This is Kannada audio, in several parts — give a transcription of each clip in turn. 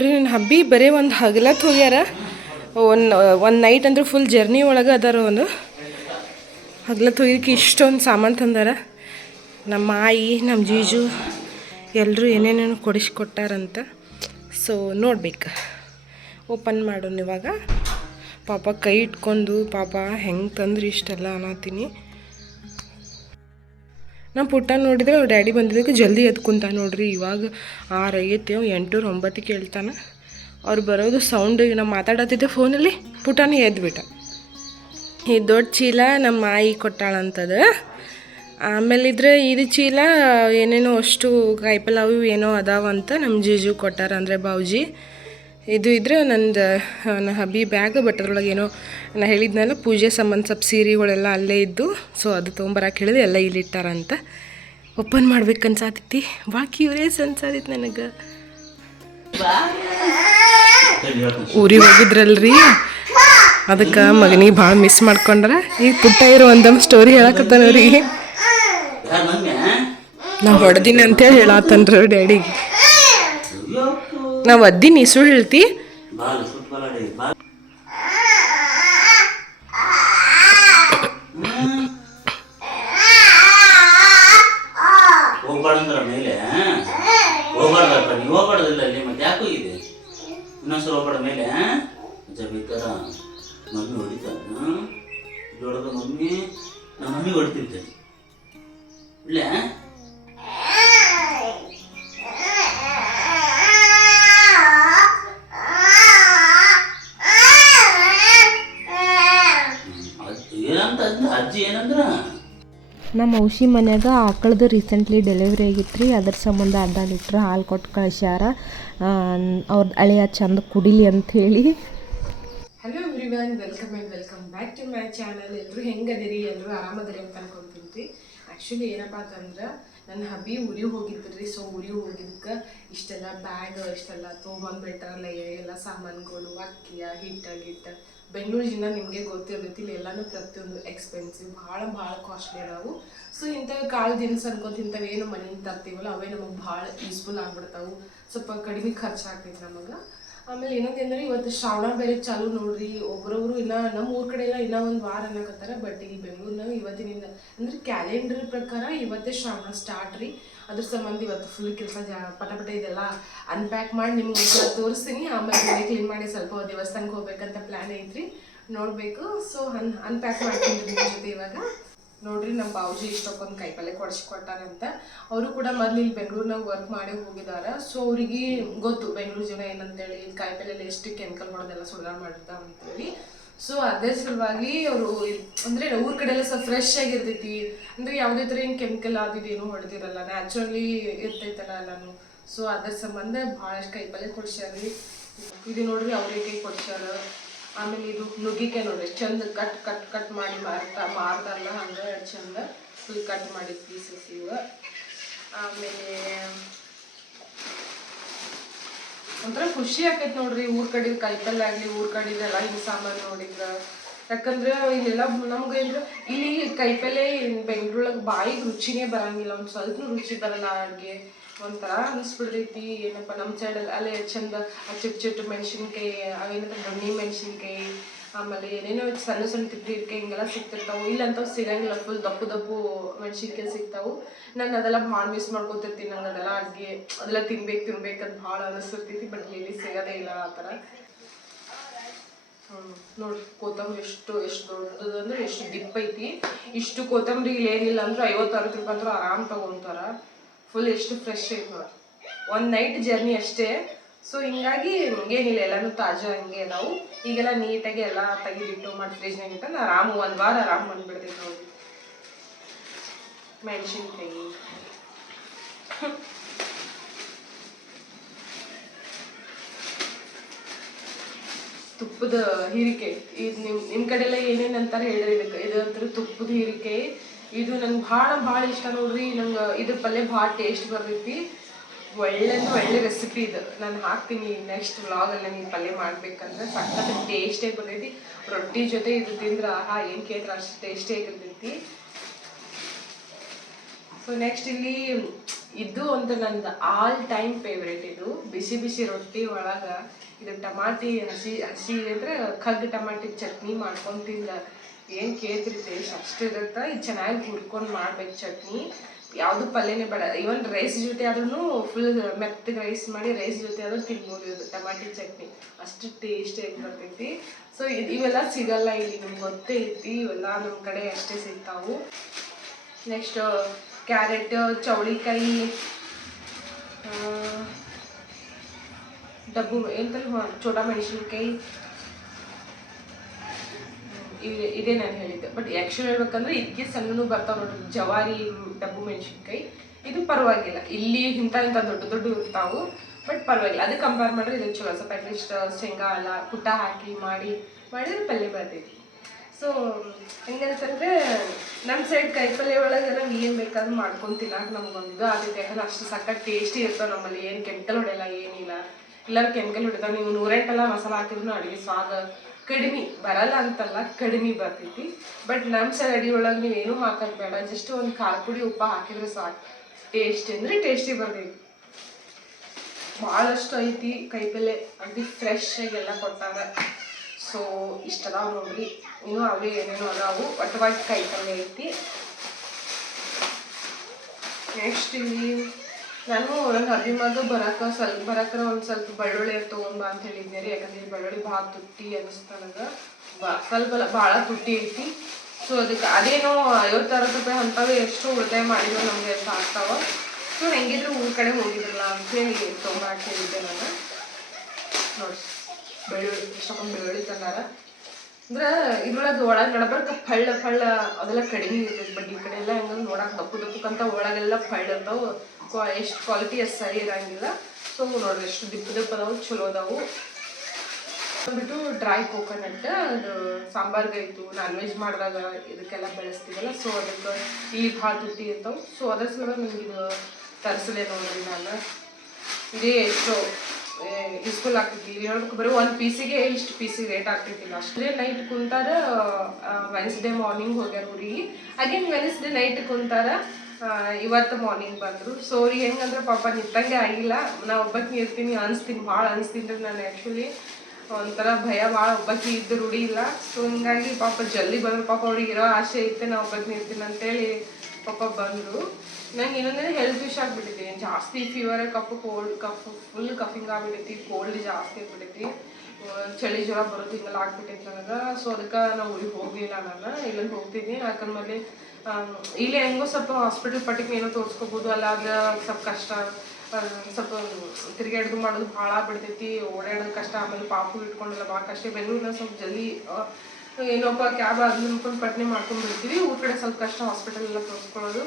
ರೀ ನನ್ನ ಹಬ್ಬಿ ಬರೀ ಒಂದು ಹಗಲತ್ತು ಹೋಗ್ಯಾರ. ಒಂದು ನೈಟ್ ಅಂದ್ರೆ ಫುಲ್ ಜರ್ನಿ ಒಳಗೆ ಅದಾರ. ಒಂದು ಹಗ್ಲತ್ತು ಹೋಗಿಕ್ಕೆ ಇಷ್ಟೊಂದು ಸಾಮಾನು ತಂದಾರ. ನಮ್ಮ ಆಯಿ ನಮ್ಮ ಜೀಜು ಎಲ್ಲರೂ ಏನೇನೇನು ಕೊಡಿಸ್ಕೊಟ್ಟಾರಂತ. ಸೊ ನೋಡ್ಬೇಕು, ಓಪನ್ ಮಾಡೋಣ ಇವಾಗ. ಪಾಪ ಕೈ ಇಟ್ಕೊಂಡು ಪಾಪ ಹೆಂಗೆ ತಂದ್ರಿ ಇಷ್ಟೆಲ್ಲ ಅನ್ನತ್ತೀನಿ. ನಮ್ಮ ಪುಟ್ಟ ನೋಡಿದ್ರೆ ಅವ್ರ ಡ್ಯಾಡಿ ಬಂದಿದ್ದಕ್ಕೆ ಜಲ್ದಿ ಎದ್ದು ಕುಂತ ನೋಡ್ರಿ. ಇವಾಗ 6 ಆಗೈತೆ, 8 9 ಕೇಳ್ತಾನೆ. ಅವ್ರು ಬರೋದು ಸೌಂಡ್ ನಾವು ಮಾತಾಡತ್ತಿದ್ದೆ ಫೋನಲ್ಲಿ, ಪುಟ್ಟನೇ ಎದ್ಬಿಟ್ಟ. ಈ ದೊಡ್ಡ ಚೀಲ ನಮ್ಮ ಆಯಿ ಕೊಟ್ಟಾಳಂತದ. ಆಮೇಲೆ ಇದ್ರೆ ಇದು ಚೀಲ ಏನೇನೋ ಅಷ್ಟು ಕಾಯಿಪಲ್ಲೆ ಅವು ಏನೋ ಅದಾವಂತ ನಮ್ಮ ಜೀಜು ಕೊಟ್ಟಾರ, ಅಂದರೆ ಬಾವುಜಿ. ಇದು ಇದ್ರೆ ನನ್ನ ಹಬ್ಬಿ ಬ್ಯಾಗ್. ಬಟ್ ಅದ್ರೊಳಗೆ ಏನೋ ನಾ ಹೇಳಿದ್ನಲ್ಲ ಪೂಜೆ ಸಂಬಂಧ ಸ್ವಲ್ಪ ಸೀರೆಗಳೆಲ್ಲ ಅಲ್ಲೇ ಇದ್ದು. ಸೊ ಅದು ತೊಗೊಂಬರಕ್ಕೆ ಹೇಳಿದೆ, ಎಲ್ಲ ಇಲ್ಲಿ ಇಟ್ಟಾರಂತ. ಓಪನ್ ಮಾಡ್ಬೇಕು ಅನ್ಸಾತೈತಿ, ಭಾಳ ಕ್ಯೂರಿಯಸ್ ಅನ್ಸಾತೈತಿ ನನಗೆ. ಊರಿಗೆ ಹೋಗಿದ್ರಲ್ರಿ, ಅದಕ್ಕೆ ಮಗನಿಗೆ ಭಾಳ ಮಿಸ್ ಮಾಡ್ಕೊಂಡ್ರೆ ಈಗ ಪುಟ್ಟ ಇರೋ ಒಂದೊಂದು ಸ್ಟೋರಿ ಹೇಳಕತ್ತಾನವ್ರಿ. ನಾ ಹೊಡೆದಿನಿ ಅಂತೇಳಿ ಹೇಳತ್ತನ್ರಿ ಡ್ಯಾಡಿಗೆ. ನಾವು ಅದ್ದಿನಿ, ಸುಳ್ಳು ಹೇಳ್ತಿ. ಹೋಗ್ಬಾರ್ದಂದ್ರ ಮೇಲೆ ಹೋಗ್ಬಾರ್ದಪ್ಪ, ನೀವು ಹೋಗ್ಬಾರ್ದಿಲ್ಲ ಅಲ್ಲಿ. ಮತ್ತೆ ಯಾಕೆ ಹೋಗಿದೆ ಇನ್ನೊಂದ್ಸಲ ಹೋಗ್ಬಾರ್ದ ಮೇಲೆ ಬೇಕಾರ ಮಮ್ಮಿ ಹೊಡಿತಾರ. ಹೊಡೆದ ಮಮ್ಮಿ, ನಮ್ಮ ಮಮ್ಮಿ ಹೊಡಿತಿರ್ತಾರೆ ಇಲ್ಲ. ಅಜ್ಜಿ ಏನಂದ್ರ ನಮ್ಮ ಔಷಿ ಮನ್ಯಾಗ ಆಕಳದು ರೀಸೆಂಟ್ಲಿ ಡೆಲಿವರಿ ಆಗಿತ್ತು ರೀ. ಅದ್ರ ಸಂಬಂಧ ಅರ್ಧ ಲೀಟ್ರ್ ಹಾಲು ಕೊಟ್ಟು ಕಳಿಸ್ಯಾರ. ಅವ್ರ ಹಳೆಯ ಚಂದ ಕುಡಿಲಿ ಅಂಥೇಳಿ. Hello everyone, welcome back to my channel. ಎಲ್ಲರೂ ಹೆಂಗದಿರಿ? ಎಲ್ಲರೂ ಆರಾಮದಿರಿ ಅಂತ ಅನ್ಕೊಂತೀನಿ. ಆ್ಯಕ್ಚುಲಿ ಏನಪ್ಪ ಅಂತಂದ್ರೆ ನನ್ನ ಹಬ್ಬಿ ಊರಿಗೆ ಹೋಗಿದ್ರಿ. ಸೊ ಊರಿಗೆ ಹೋಗಿದ್ದಕ್ಕೆ ಇಷ್ಟೆಲ್ಲ ಬ್ಯಾಗ್ ಇಷ್ಟೆಲ್ಲ ತೊಗೊಂಡ್ಬಿಟ್ರಲ್ಲ, ಎಲ್ಲ ಸಾಮಾನುಗಳು, ಅಕ್ಕಿಯ ಹಿಟ್ಟು. ಬೆಂಗಳೂರು ಜನ ನಿಮಗೆ ಗೊತ್ತಿರ್ತೈತಿ, ಎಲ್ಲನೂ ಪ್ರತಿಯೊಂದು ಎಕ್ಸ್ಪೆನ್ಸಿವ್, ಭಾಳ ಕಾಸ್ಟ್ಲಿ ಅದಾವು. ಸೊ ಇಂಥವು ಕಾಳು ದಿನಸ ಅನ್ಕೊಂತ ಇಂಥವೇನು ಮನೆಯಿಂದ ತರ್ತೀವಲ್ಲ ಅವೇ ನಮಗೆ ಭಾಳ ಯೂಸ್ಫುಲ್ ಆಗ್ಬಿಡ್ತಾವೆ. ಸ್ವಲ್ಪ ಕಡಿಮೆ ಖರ್ಚಾಗ್ತೈತಿ ನಮಗೆ. ಆಮೇಲೆ ಏನಂತಂದ್ರೆ ಇವತ್ತು ಶ್ರಾವಣ ಬೇರೆ ಚಾಲು ನೋಡ್ರಿ. ಒಬ್ಬರೊಬ್ರು ಇನ್ನೂ ನಮ್ಮ ಊರ ಕಡೆ ಎಲ್ಲ ಇನ್ನೂ ಒಂದು ವಾರ ಅನ್ನಕತ್ತಾರ. ಬಟ್ ಈ ಬೆಂಗಳೂರಿನಾಗ ಇವತ್ತಿನಿಂದ ಅಂದ್ರೆ ಕ್ಯಾಲೆಂಡರ್ ಪ್ರಕಾರ ಇವತ್ತೇ ಶ್ರಾವಣ ಸ್ಟಾರ್ಟ್ ರೀ. ಅದ್ರ ಸಂಬಂಧ ಇವತ್ತು ಫುಲ್ ಕೆಲಸ ಪಟ ಇದೆಲ್ಲ ಅನ್ಪ್ಯಾಕ್ ಮಾಡಿ ನಿಮ್ಗೆ ಒಂದ್ಸಲ ತೋರಿಸ್ತೀನಿ. ಆಮೇಲೆ ಮನೆ ಕ್ಲೀನ್ ಮಾಡಿ ಸ್ವಲ್ಪ ದೇವಸ್ಥಾನಕ್ಕೆ ಹೋಗ್ಬೇಕಂತ ಪ್ಲ್ಯಾನ್ ಐತ್ರಿ, ನೋಡಬೇಕು. ಸೊ ಅನ್ಪ್ಯಾಕ್ ಮಾಡ್ತೀನಿ ನಿಮ್ಮ ಜೊತೆ ಇವಾಗ. ನೋಡ್ರಿ, ನಮ್ಮ ಬಾವುಜಿ ಇಷ್ಟಕ್ಕೊಂದು ಕಾಯಿಪಲ್ಲೆ ಕೊಡಿಸ್ಕೊಟ್ಟಾರಂತ. ಅವರು ಕೂಡ ಮೊದಲು ಇಲ್ಲಿ ಬೆಂಗಳೂರಿನಾಗ ವರ್ಕ್ ಮಾಡಿ ಹೋಗಿದ್ದಾರೆ. ಸೊ ಅವ್ರಿಗೆ ಗೊತ್ತು ಬೆಂಗಳೂರು ಜನ ಏನಂತೇಳಿ, ಕಾಯಿಪಲ್ಲೆ ಎಷ್ಟು ಕೆಮಿಕಲ್ ಹೊಡೆದೆಲ್ಲ ಸುಡ್ಗಾಡು ಮಾಡಿರ್ತಾವ ಅಂತೇಳಿ. ಸೊ ಅದೇ ಸಲುವಾಗಿ ಅವರು ಅಂದರೆ ಊರ ಕಡೆ ಎಲ್ಲ ಸ್ವಲ್ಪ ಫ್ರೆಶ್ ಆಗಿರ್ತೈತಿ. ಅಂದರೆ ಯಾವುದೇ ಥರ ಏನು ಕೆಮಿಕಲ್ ಆದಿದ್ದೇನು ಹೊಡೆದಿರಲ್ಲ, ನ್ಯಾಚುರಲಿ ಇರ್ತೈತಲ್ಲ ಎಲ್ಲನೂ. ಸೊ ಅದ್ರ ಸಂಬಂಧ ಭಾಳಷ್ಟು ಕಾಯಿಪಲ್ಲೆ ಕೊಡ್ಸ್ಯಾರಿ. ಇದು ನೋಡ್ರಿ ಅವ್ರಿಗೆ ಕೊಡ್ಸ್ಯಾರ. ಆಮೇಲೆ ಇದು ನುಗ್ಗಿಕಾಯಿ ನೋಡ್ರಿ ಚಂದ ಕಟ್ ಮಾಡಿ ಮಾರ್ತಾರಲ್ಲ ಹಂಗೆ ಚಂದ ಫುಲ್ ಕಟ್ ಮಾಡಿ ಪೀಸಸ್ ಇವ. ಆಮೇಲೆ ಒಂಥರ ಖುಷಿ ಆಕೈತಿ ನೋಡ್ರಿ, ಊರ ಕಡೆ ಕಾಯಿಪಲ್ಲೆ ಆಗಲಿ, ಊರ ಕಡೆದೆಲ್ಲ ಹಿಂಗೆ ಸಾಮಾನು ನೋಡಿದ್ರೆ. ಯಾಕಂದ್ರೆ ಇಲ್ಲೆಲ್ಲ ನಮ್ಗೆ ಅಂದ್ರೆ ಇಲ್ಲಿ ಕಾಯಿಪಲ್ಲೆ ಬೆಂಗಳೂರೊಳಗೆ ಬಾಯಿಗೆ ರುಚಿನೇ ಬರಂಗಿಲ್ಲ, ಒಂದು ಸ್ವಲ್ಪ ರುಚಿ ಬರಲ್ಲ ಅಡುಗೆ. ಒಂಥರ ಅನಿಸ್ಬಿಡ್ತೈತಿ. ಏನಪ್ಪ ನಮ್ಮ ಸೈಡಲ್ಲಿ ಅಲ್ಲೇ ಚಂದ ಚಿಟ್ಟ ಮೆಣಸಿನ್ಕಾಯಿ, ಅವೇನಂತ ದೊಣ್ಣೆ ಮೆಣಸಿನ್ಕಾಯಿ, ಆಮೇಲೆ ಏನೇನೋ ಸಣ್ಣ ತಿಪ್ಪಿಕಾಯಿ ಹಿಂಗೆಲ್ಲ ಸಿಗ್ತಿರ್ತಾವೆ. ಇಲ್ಲಂತವು ಸಿಗಂಗಿಲ್ಲ, ಫುಲ್ ದಪ್ಪು ಮೆಣಸಿನ್ಕಾಯಿ ಸಿಗ್ತಾವೆ. ನಾನು ಅದೆಲ್ಲ ಭಾಳ ಮಿಸ್ ಮಾಡ್ಕೊತಿರ್ತೀನಿ. ನಂಗೆ ಅದೆಲ್ಲ ಅಡುಗೆ ಅದೆಲ್ಲ ತಿನ್ಬೇಕಂತ ಭಾಳ ಅನಿಸ್ತಿರ್ತೈತಿ. ಬಟ್ ಇಲ್ಲಿ ಸಿಗೋದೇ ಇಲ್ಲ ಆ ಥರ. ನೋಡ್ರಿ ಕೊತ್ತಂಬರಿ ಎಷ್ಟು ದೊಡ್ಡದಂದ್ರೆ ಎಷ್ಟು ದಿಪ್ಪ ಐತಿ. ಇಷ್ಟು ಕೊತ್ತಂಬರಿ ಇಲ್ಲಿ ಏನಿಲ್ಲ ಅಂದ್ರೆ 50-60 ರೂಪಾಯಿ ಅಂತೂ ಆರಾಮ್ ತಗೊಂತಾರ. ಫುಲ್ ಎಷ್ಟು ಫ್ರೆಶ್ ಐತಿ ನೋಡಿ. ಒಂದು ನೈಟ್ ಜರ್ನಿ ಅಷ್ಟೇ. ಸೊ ಹಿಂಗಾಗಿ ಏನಿಲ್ಲ, ಎಲ್ಲನೂ ತಾಜಾ ಹಂಗೆ ನಾವು ಈಗೆಲ್ಲ ನೀಟಾಗಿ ಎಲ್ಲ ತೆಗಿಬಿಟ್ಟು ಮಾಡಿ ಫ್ರಿಜ್ನಾಗ ಇಟ್ಟು ಆರಾಮ್ 1 ವಾರ ಆರಾಮ್ ಬಂದ್ಬಿಡ್ತೈತಿ ನೋಡಿ. ಮೆಣಸಿನ್ಕಾಯಿ, ತುಪ್ಪದ ಹೀರಿಕಾಯಿ. ಇದು ನಿಮ್ಮ ಕಡೆ ಎಲ್ಲ ಏನೇನು ಅಂತಾರೆ ಹೇಳ್ರಿ. ಇದು ಅಂತಾರೆ ತುಪ್ಪದ ಹೀರಿಕಾಯಿ. ಇದು ನಂಗೆ ಭಾಳ ಇಷ್ಟ ನೋಡ್ರಿ. ನಂಗೆ ಇದ್ರ ಪಲ್ಯ ಭಾಳ ಟೇಸ್ಟ್ ಬರ್ತೈತಿ. ಒಳ್ಳೆ ರೆಸಿಪಿ ಇದು. ನಾನು ಹಾಕ್ತೀನಿ ನೆಕ್ಸ್ಟ್ ವ್ಲಾಗಲ್ಲಿ. ನನಗೆ ಪಲ್ಯ ಮಾಡ್ಬೇಕಂದ್ರೆ ಸಖತ್ ಟೇಸ್ಟೇ ಬರ್ತೈತಿ. ರೊಟ್ಟಿ ಜೊತೆ ಇದು ತಿಂದ್ರೆ ಆಹಾ ಏನು ಕೇಳ್ತಾರೆ ಅಷ್ಟು ಟೇಸ್ಟೇ ಆಗಿರ್ತೈತಿ. ಸೊ ನೆಕ್ಸ್ಟ್ ಇಲ್ಲಿ ಇದು ಒಂದು ನಂದು ಆಲ್ ಟೈಮ್ ಫೇವ್ರೇಟ್. ಇದು ಬಿಸಿ ಬಿಸಿ ರೊಟ್ಟಿ ಒಳಗೆ ಇದು ಟಮಾಟಿ ಹಸಿ ಹಸಿ ಅಂದರೆ ಕಗ್ಗು ಟಮಾಟಿ ಚಟ್ನಿ ಮಾಡ್ಕೊಂಡು ತಿಂದ ಏನು ಕೇಳ್ತಿರಿ ಟೇಸ್ಟ್ ಅಷ್ಟು ಇರುತ್ತೆ. ಇದು ಚೆನ್ನಾಗಿ ಹುರ್ಕೊಂಡು ಮಾಡ್ಬೇಕು ಚಟ್ನಿ. ಯಾವುದು ಪಲ್ಯನೇ ಬೇಡ, ಇವನ್ ರೈಸ್ ಜೊತೆ ಆದ್ರೂ ಫುಲ್ ಮೆತ್ತಗೆ ರೈಸ್ ಮಾಡಿ ರೈಸ್ ಜೊತೆ ಆದ್ರೂ ತಿನ್ಬೋದು. ಇದು ಟಮಾಟಿ ಚಟ್ನಿ ಅಷ್ಟು ಟೇಸ್ಟಿಯಾಗಿ ಬರ್ತೈತಿ. ಸೊ ಇವೆಲ್ಲ ಸಿಗಲ್ಲ ಇಲ್ಲಿ, ನಮ್ಗೆ ಗೊತ್ತೇ ಐತಿ. ಇವೆಲ್ಲ ನಮ್ಮ ಕಡೆ ಅಷ್ಟೇ ಸಿಗ್ತಾವು. ನೆಕ್ಸ್ಟ್ ಕ್ಯಾರೆಟ್, ಚೌಳಿಕಾಯಿ, ಡಬ್ಬು ಎಂತಲ್ಲ ಚೋಟಾ ಮೆಣಸಿನ್ಕಾಯಿ, ಇದೇ ನಾನು ಹೇಳಿದ್ದೆ. ಬಟ್ ಆ್ಯಕ್ಚುಲಿ ಹೇಳ್ಬೇಕಂದ್ರೆ ಇದಕ್ಕೆ ಸಣ್ಣನೂ ಬರ್ತಾವೆ ನೋಡ್ರಿ, ಜವಾರಿ ಡಬ್ಬು ಮೆಣಸಿನ್ಕಾಯಿ. ಇದು ಪರವಾಗಿಲ್ಲ, ಇಲ್ಲಿ ಇಂಥ ದೊಡ್ಡ ದೊಡ್ಡ ಇರ್ತಾವು, ಬಟ್ ಪರವಾಗಿಲ್ಲ. ಅದು ಕಂಪೇರ್ ಮಾಡಿದ್ರೆ ಇದು ಚಲೋ. ಸ್ವಲ್ಪ ಅಟ್ಲೀಸ್ಟ್ ಶೇಂಗಾ ಎಲ್ಲ ಪುಟ್ಟ ಹಾಕಿ ಮಾಡಿದ್ರೆ ಪಲ್ಯ ಬರ್ತೈತಿ. ಸೊ ಹೆಂಗಂತಂದ್ರೆ ನಮ್ಮ ಸೈಡ್ ಕಾಯಿಪಲ್ಯ ಒಳಗೆ ನಾವು ಏನು ಬೇಕಾದ್ರೂ ಮಾಡ್ಕೊಂಡು ತಿನ್ನಕ್ಕೆ ನಮ್ಗೊಂದು ಆಗೈತೆ. ಯಾಕಂದ್ರೆ ಅಷ್ಟು ಸಖತ್ ಟೇಸ್ಟಿ ಇರ್ತಾವೆ ನಮ್ಮಲ್ಲಿ. ಏನು ಕೆಮಿಕಲ್ ಹೊಡೆಯಲ್ಲ, ಏನಿಲ್ಲ. ಎಲ್ಲರೂ ಕೆಮಿಕಲ್ ಹೊಡಿತಾವೆ. ನೀವು 108 ಮಸಾಲ ಹಾಕಿದ್ರು ಅಡುಗೆ ಸ್ವಾದ ಕಡಿಮೆ ಬರಲ್ಲ ಅಂತಲ್ಲ, ಕಡಿಮೆ ಬರ್ತೈತಿ. ಬಟ್ ನಮ್ಮ ಸೈಡ್ ಅಡುಗೆ ಒಳಗೆ ನೀವೇನೂ ಹಾಕೋದು ಬೇಡ, ಜಸ್ಟ್ ಒಂದು ಖಾರ ಪುಡಿ ಉಪ್ಪು ಹಾಕಿದ್ರೆ ಸಾಕು. ಟೇಸ್ಟಿ ಅಂದರೆ ಟೇಸ್ಟಿ ಬರ್ತೈತಿ. ಭಾಳಷ್ಟು ಐತಿ ಕಾಯಿಪಲ್ಲೆ, ಅಗದಿ ಫ್ರೆಶ್ ಆಗಿ ಎಲ್ಲ ಕೊಟ್ಟಾಗ. ಸೊ ಇಷ್ಟದಾವ ನೋಡ್ರಿ. ಇನ್ನೂ ಅವೇ ಏನೇನೋ ಅದಾವು, ಒಟ್ಟವಾಗಿ ಕಾಯಿಪಲ್ಲೆ ಐತಿ. ನೆಕ್ಸ್ಟ್ ಇಲ್ಲಿ ನಾನು ನನ್ನ ಅಭಿಮಾಗ ಬರಕ್ಕೆ ಒಂದು ಸ್ವಲ್ಪ ಬೆಳ್ಳುಳ್ಳಿ ತೊಗೊಂಬ ಅಂತ ಹೇಳಿದ್ನಿ ರೀ. ಯಾಕಂದ್ರೆ ಬೆಳ್ಳುಳ್ಳಿ ಭಾಳ ತುಟ್ಟಿ ಅನ್ನಿಸ್ತಾ ನನಗೆ, ಸ್ವಲ್ಪ ಭಾಳ ತುಟ್ಟಿ ಐತಿ. ಸೊ ಅದಕ್ಕೆ ಅದೇನೋ 50-60 ರೂಪಾಯಿ ಅಂಥವೇ ಎಷ್ಟು ಉಳಿತಾಯ ಮಾಡಿದ್ರು ನಮಗೆ ಅಂತ ಆಗ್ತಾವ. ಸೊ ಹೆಂಗಿದ್ರು ಊರ ಕಡೆ ಹೋಗಿದ್ರಲ್ಲ ಅಂಥೇಳಿ ತೊಗೊಂಬರಕ್ಕೆ ಹೇಳಿದ್ದೆ ನಾನು. ನೋಡಿ ಬೆಳ್ಳುಳ್ಳಿ ಎಷ್ಟೊಂದು ಬೆಳ್ಳುಳ್ಳಿ ತಂದಾರ. ಅಂದ್ರೆ ಇದ್ರೊಳಗೆ ಒಳಗೆ ನಡಬರ್ಕ ಫಳ್ಳ ಅದೆಲ್ಲ ಕಡಿಮೆ ಇರ್ತೈತಿ. ಬಟ್ ಈ ಕಡೆ ಎಲ್ಲ ಹೆಂಗಂದ್ರೆ ನೋಡಕ್ಕೆ ದಪ್ಪಕ್ಕಂತ ಒಳಗೆಲ್ಲ ಫಳ್ಳ ಇರ್ತಾವೆ. ಎಷ್ಟು ಕ್ವಾಲಿಟಿ ಅಷ್ಟು ಸರಿ ಇರಂಗಿಲ್ಲ. ಸೊ ನೋಡ್ರಿ ಎಷ್ಟು ದಿಪ್ಪ ಅದಾವು, ಚಲೋ ಅದಾವು. ಅಂದ್ಬಿಟ್ಟು ಡ್ರೈ ಕೋಕೋನಟ್, ಅದು ಸಾಂಬಾರ್ಗಾಯ್ತು, ನಾನ್ ವೆಜ್ ಮಾಡಿದಾಗ ಇದಕ್ಕೆಲ್ಲ ಬೆಳೆಸ್ತೀವಲ್ಲ. ಸೊ ಅದಕ್ಕೆ ಇಲ್ಲಿ ಭಾಳ ತುಟ್ಟಿ ಇರ್ತಾವೆ. ಸೊ ಅದ್ರ ಸಲ ನಿಮ್ಗೆ ಇದು ತರಿಸದೆ ನೋಡ್ರಿ ನಾನು. ಇದೇ ಎಷ್ಟು ಯೂಸ್ಫುಲ್ ಆಗ್ತೈತಿ. ಇಲ್ಲಿ ಹೇಳ್ಬೇಕು ಬರೀ ಒಂದು ಪೀಸಿಗೆ ಇಷ್ಟು ಪೀಸಿಗೆ ರೇಟ್ ಆಗ್ತೈತಿಲ್ಲ. ಅಷ್ಟೇ ನೈಟ್ ಕುಂತಾರ. ವೆನ್ಸ್ಡೇ ಮಾರ್ನಿಂಗ್ ಹೋಗ್ಯಾರ ಊರಿಗೆ. ಅಗೇನ್ ವೆನ್ಸ್ಡೇ ನೈಟ್ ಕುಂತಾರ. ಇವತ್ತು ಮಾರ್ನಿಂಗ್ ಬಂದರು. ಸೊ ಅವ್ರಿಗೆ ಹೆಂಗಂದ್ರೆ ಪಾಪ ನಿಂತಂಗೆ ಆಗಿಲ್ಲ. ನಾ ಒಬ್ಬಕ್ಕೆ ಇರ್ತೀನಿ ಭಾಳ ಅನಿಸ್ತೀನಿ ರೀ. ನಾನು ಆ್ಯಕ್ಚುಲಿ ಒಂಥರ ಭಯ ಭಾಳ, ಒಬ್ಬಕ್ಕೆ ಇದ್ದು ರೂಢಿ ಇಲ್ಲ. ಸೊ ಹಿಂಗಾಗಿ ಪಾಪ ಜಲ್ದಿ ಬಂದರು. ಪಾಪ ಅವ್ರಿಗೆ ಇರೋ ಆಸೆ ಐತೆ ನಾ ಒಬ್ಬಕ್ಕೆ ಇರ್ತೀನಿ ಅಂತೇಳಿ ಪಾಪ ಬಂದರು. ನಂಗೆ ಇನ್ನೊಂದೇ ಹೆಲ್ತ್ ಇಶ್ಯೂ ಆಗಿಬಿಟ್ಟೈತಿ. ಜಾಸ್ತಿ ಫೀವರ್, ಫುಲ್ ಕಫಿಂಗ್ ಆಗಿಬಿಟ್ಟೈತಿ. ಕೋಲ್ಡ್ ಜಾಸ್ತಿ ಆಗಿಬಿಟ್ಟೈತಿ. ಚಳಿ ಜ್ವರ ಬರೋದು ಹಿಂಗೆಲ್ಲ ಆಗ್ಬಿಟ್ಟೈತಿ ನನಗೆ. ಸೊ ಅದಕ್ಕೆ ನಾವು ಊರಿಗೆ ಹೋಗಲಿಲ್ಲ. ನಾನು ಇಲ್ಲಿಂದ ಹೋಗ್ತೀನಿ. ಯಾಕಂದ್ರೆ ಇಲ್ಲಿ ಹೆಂಗೋ ಸ್ವಲ್ಪ ಹಾಸ್ಪಿಟಲ್ ಪಟ್ಟಿಗೆ ಏನೋ ತೋರಿಸ್ಕೋಬೋದು. ಅಲ್ಲಾದ್ರೆ ಸ್ವಲ್ಪ ಕಷ್ಟ, ಸ್ವಲ್ಪ ತಿರುಗಾಡೋದು ಮಾಡೋದು ಭಾಳ ಆಗ್ಬಿಡ್ತೈತಿ. ಓಡಾಡೋದು ಕಷ್ಟ. ಆಮೇಲೆ ಪಾಪು ಇಟ್ಕೊಂಡೆಲ್ಲ ಭಾಳ ಕಷ್ಟ. ಬೆಂಗಳೂರಿನ ಸ್ವಲ್ಪ ಜಲ್ದಿ ಏನೋಪ್ಪ ಕ್ಯಾಬ್ ಅದನ್ನ ಅನ್ಕೊಂಡು ಪಟ್ನೆ ಮಾಡ್ಕೊಂಡು ಬರ್ತೀವಿ. ಊರ ಕಡೆ ಸ್ವಲ್ಪ ಕಷ್ಟ ಹಾಸ್ಪಿಟಲ್ ಎಲ್ಲ ತೋರಿಸ್ಕೊಳ್ಳೋದು.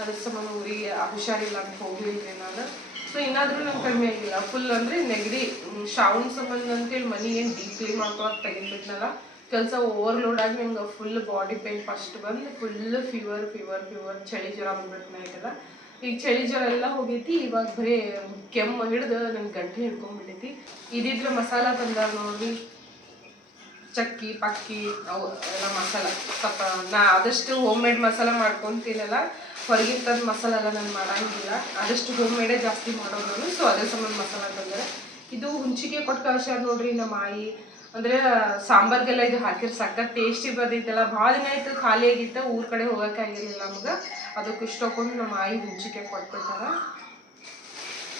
ಅದ್ರ ಸಂಬಂಧ ಊರಿಗೆ ಹುಷಾರಿಲ್ಲ ಅಂತ ಹೋಗಲಿಲ್ಲ ನಾನು. ಸೊ ಇನ್ನಾದರೂ ನಂಗೆ ಕಡಿಮೆ ಆಗಿಲ್ಲ. ಫುಲ್ ಅಂದರೆ ನೆಗಡಿ ಶ್ರಾವಣ ಸಂಬಂಧ ಅಂತೇಳಿ ಮನೆ ಏನು ಡೀಪ್ ಕ್ಲೀನ್ ಮಾಡ್ಕೊಳಕ್ಕೆ ತೆಗೆದ್ಬಿಟ್ನಲ್ಲ, ಕೆಲಸ ಓವರ್ಲೋಡ್ ಆಗಿ ನಂಗೆ ಫುಲ್ ಬಾಡಿ ಪೇನ್ ಫಸ್ಟ್ ಬಂದು ಫುಲ್ ಫೀವರ್ ಚಳಿ ಜ್ವರ ಬಂದ್ಬಿಟ್ಟು ನೈಟೆಲ್ಲ. ಈಗ ಚಳಿ ಜ್ವರ ಎಲ್ಲ ಹೋಗೈತಿ. ಇವಾಗ ಬರೀ ಕೆಮ್ಮು ಹಿಡ್ದು ನನ್ನ ಗಂಟೆ ಹಿಡ್ಕೊಂಡ್ಬಿಟ್ಟೈತಿ. ಇದಿದ್ರೆ ಮಸಾಲ ತಂದಾರ ನೋಡ್ರಿ, ಚಕ್ಕಿ ಪಕ್ಕಿ ಅವು ಎಲ್ಲ ಮಸಾಲ. ಸ್ವಲ್ಪ ನಾ ಆದಷ್ಟು ಹೋಮ್ ಮೇಡ್ ಮಸಾಲ ಮಾಡ್ಕೊತೀನಲ್ಲ, ಹೊರಗಿಂತದ್ದು ಮಸಾಲ ಎಲ್ಲ ನಾನು ಮಾಡೋಂಗಿಲ್ಲ. ಆದಷ್ಟು ಹೋಮ್ ಮೇಡೇ ಜಾಸ್ತಿ ಮಾಡೋದು ನಾನು. ಸೊ ಅದೇ ಸಂಬಂಧ ಮಸಾಲ ತಂದರೆ ಇದು ಹುಂಚಿಗೆ ಕೊಟ್ಟು ಕಳ್ಸ್ಯಾರ ನೋಡ್ರಿ ನಮ್ಮ ಆಯಿ. ಅಂದರೆ ಸಾಂಬಾರ್ಗೆಲ್ಲ ಇದು ಹಾಕಿದ್ರೆ ಸಖತ್ ಟೇಸ್ಟಿ ಬರ್ತೈತಲ್ಲ. ಭಾಳ ದಿನ ಆಯ್ತು ಖಾಲಿ ಆಗಿತ್ತು, ಊರ ಕಡೆ ಹೋಗೋಕ್ಕಾಗಿರಲಿಲ್ಲ ನಮ್ಗೆ. ಅದಕ್ಕೆ ಇಷ್ಟಕೊಂಡು ನಮ್ಮ ಆಯಿ ಹುಂಚಿಗೆ ಕೊಟ್ಬಿಟ್ಟಾರ.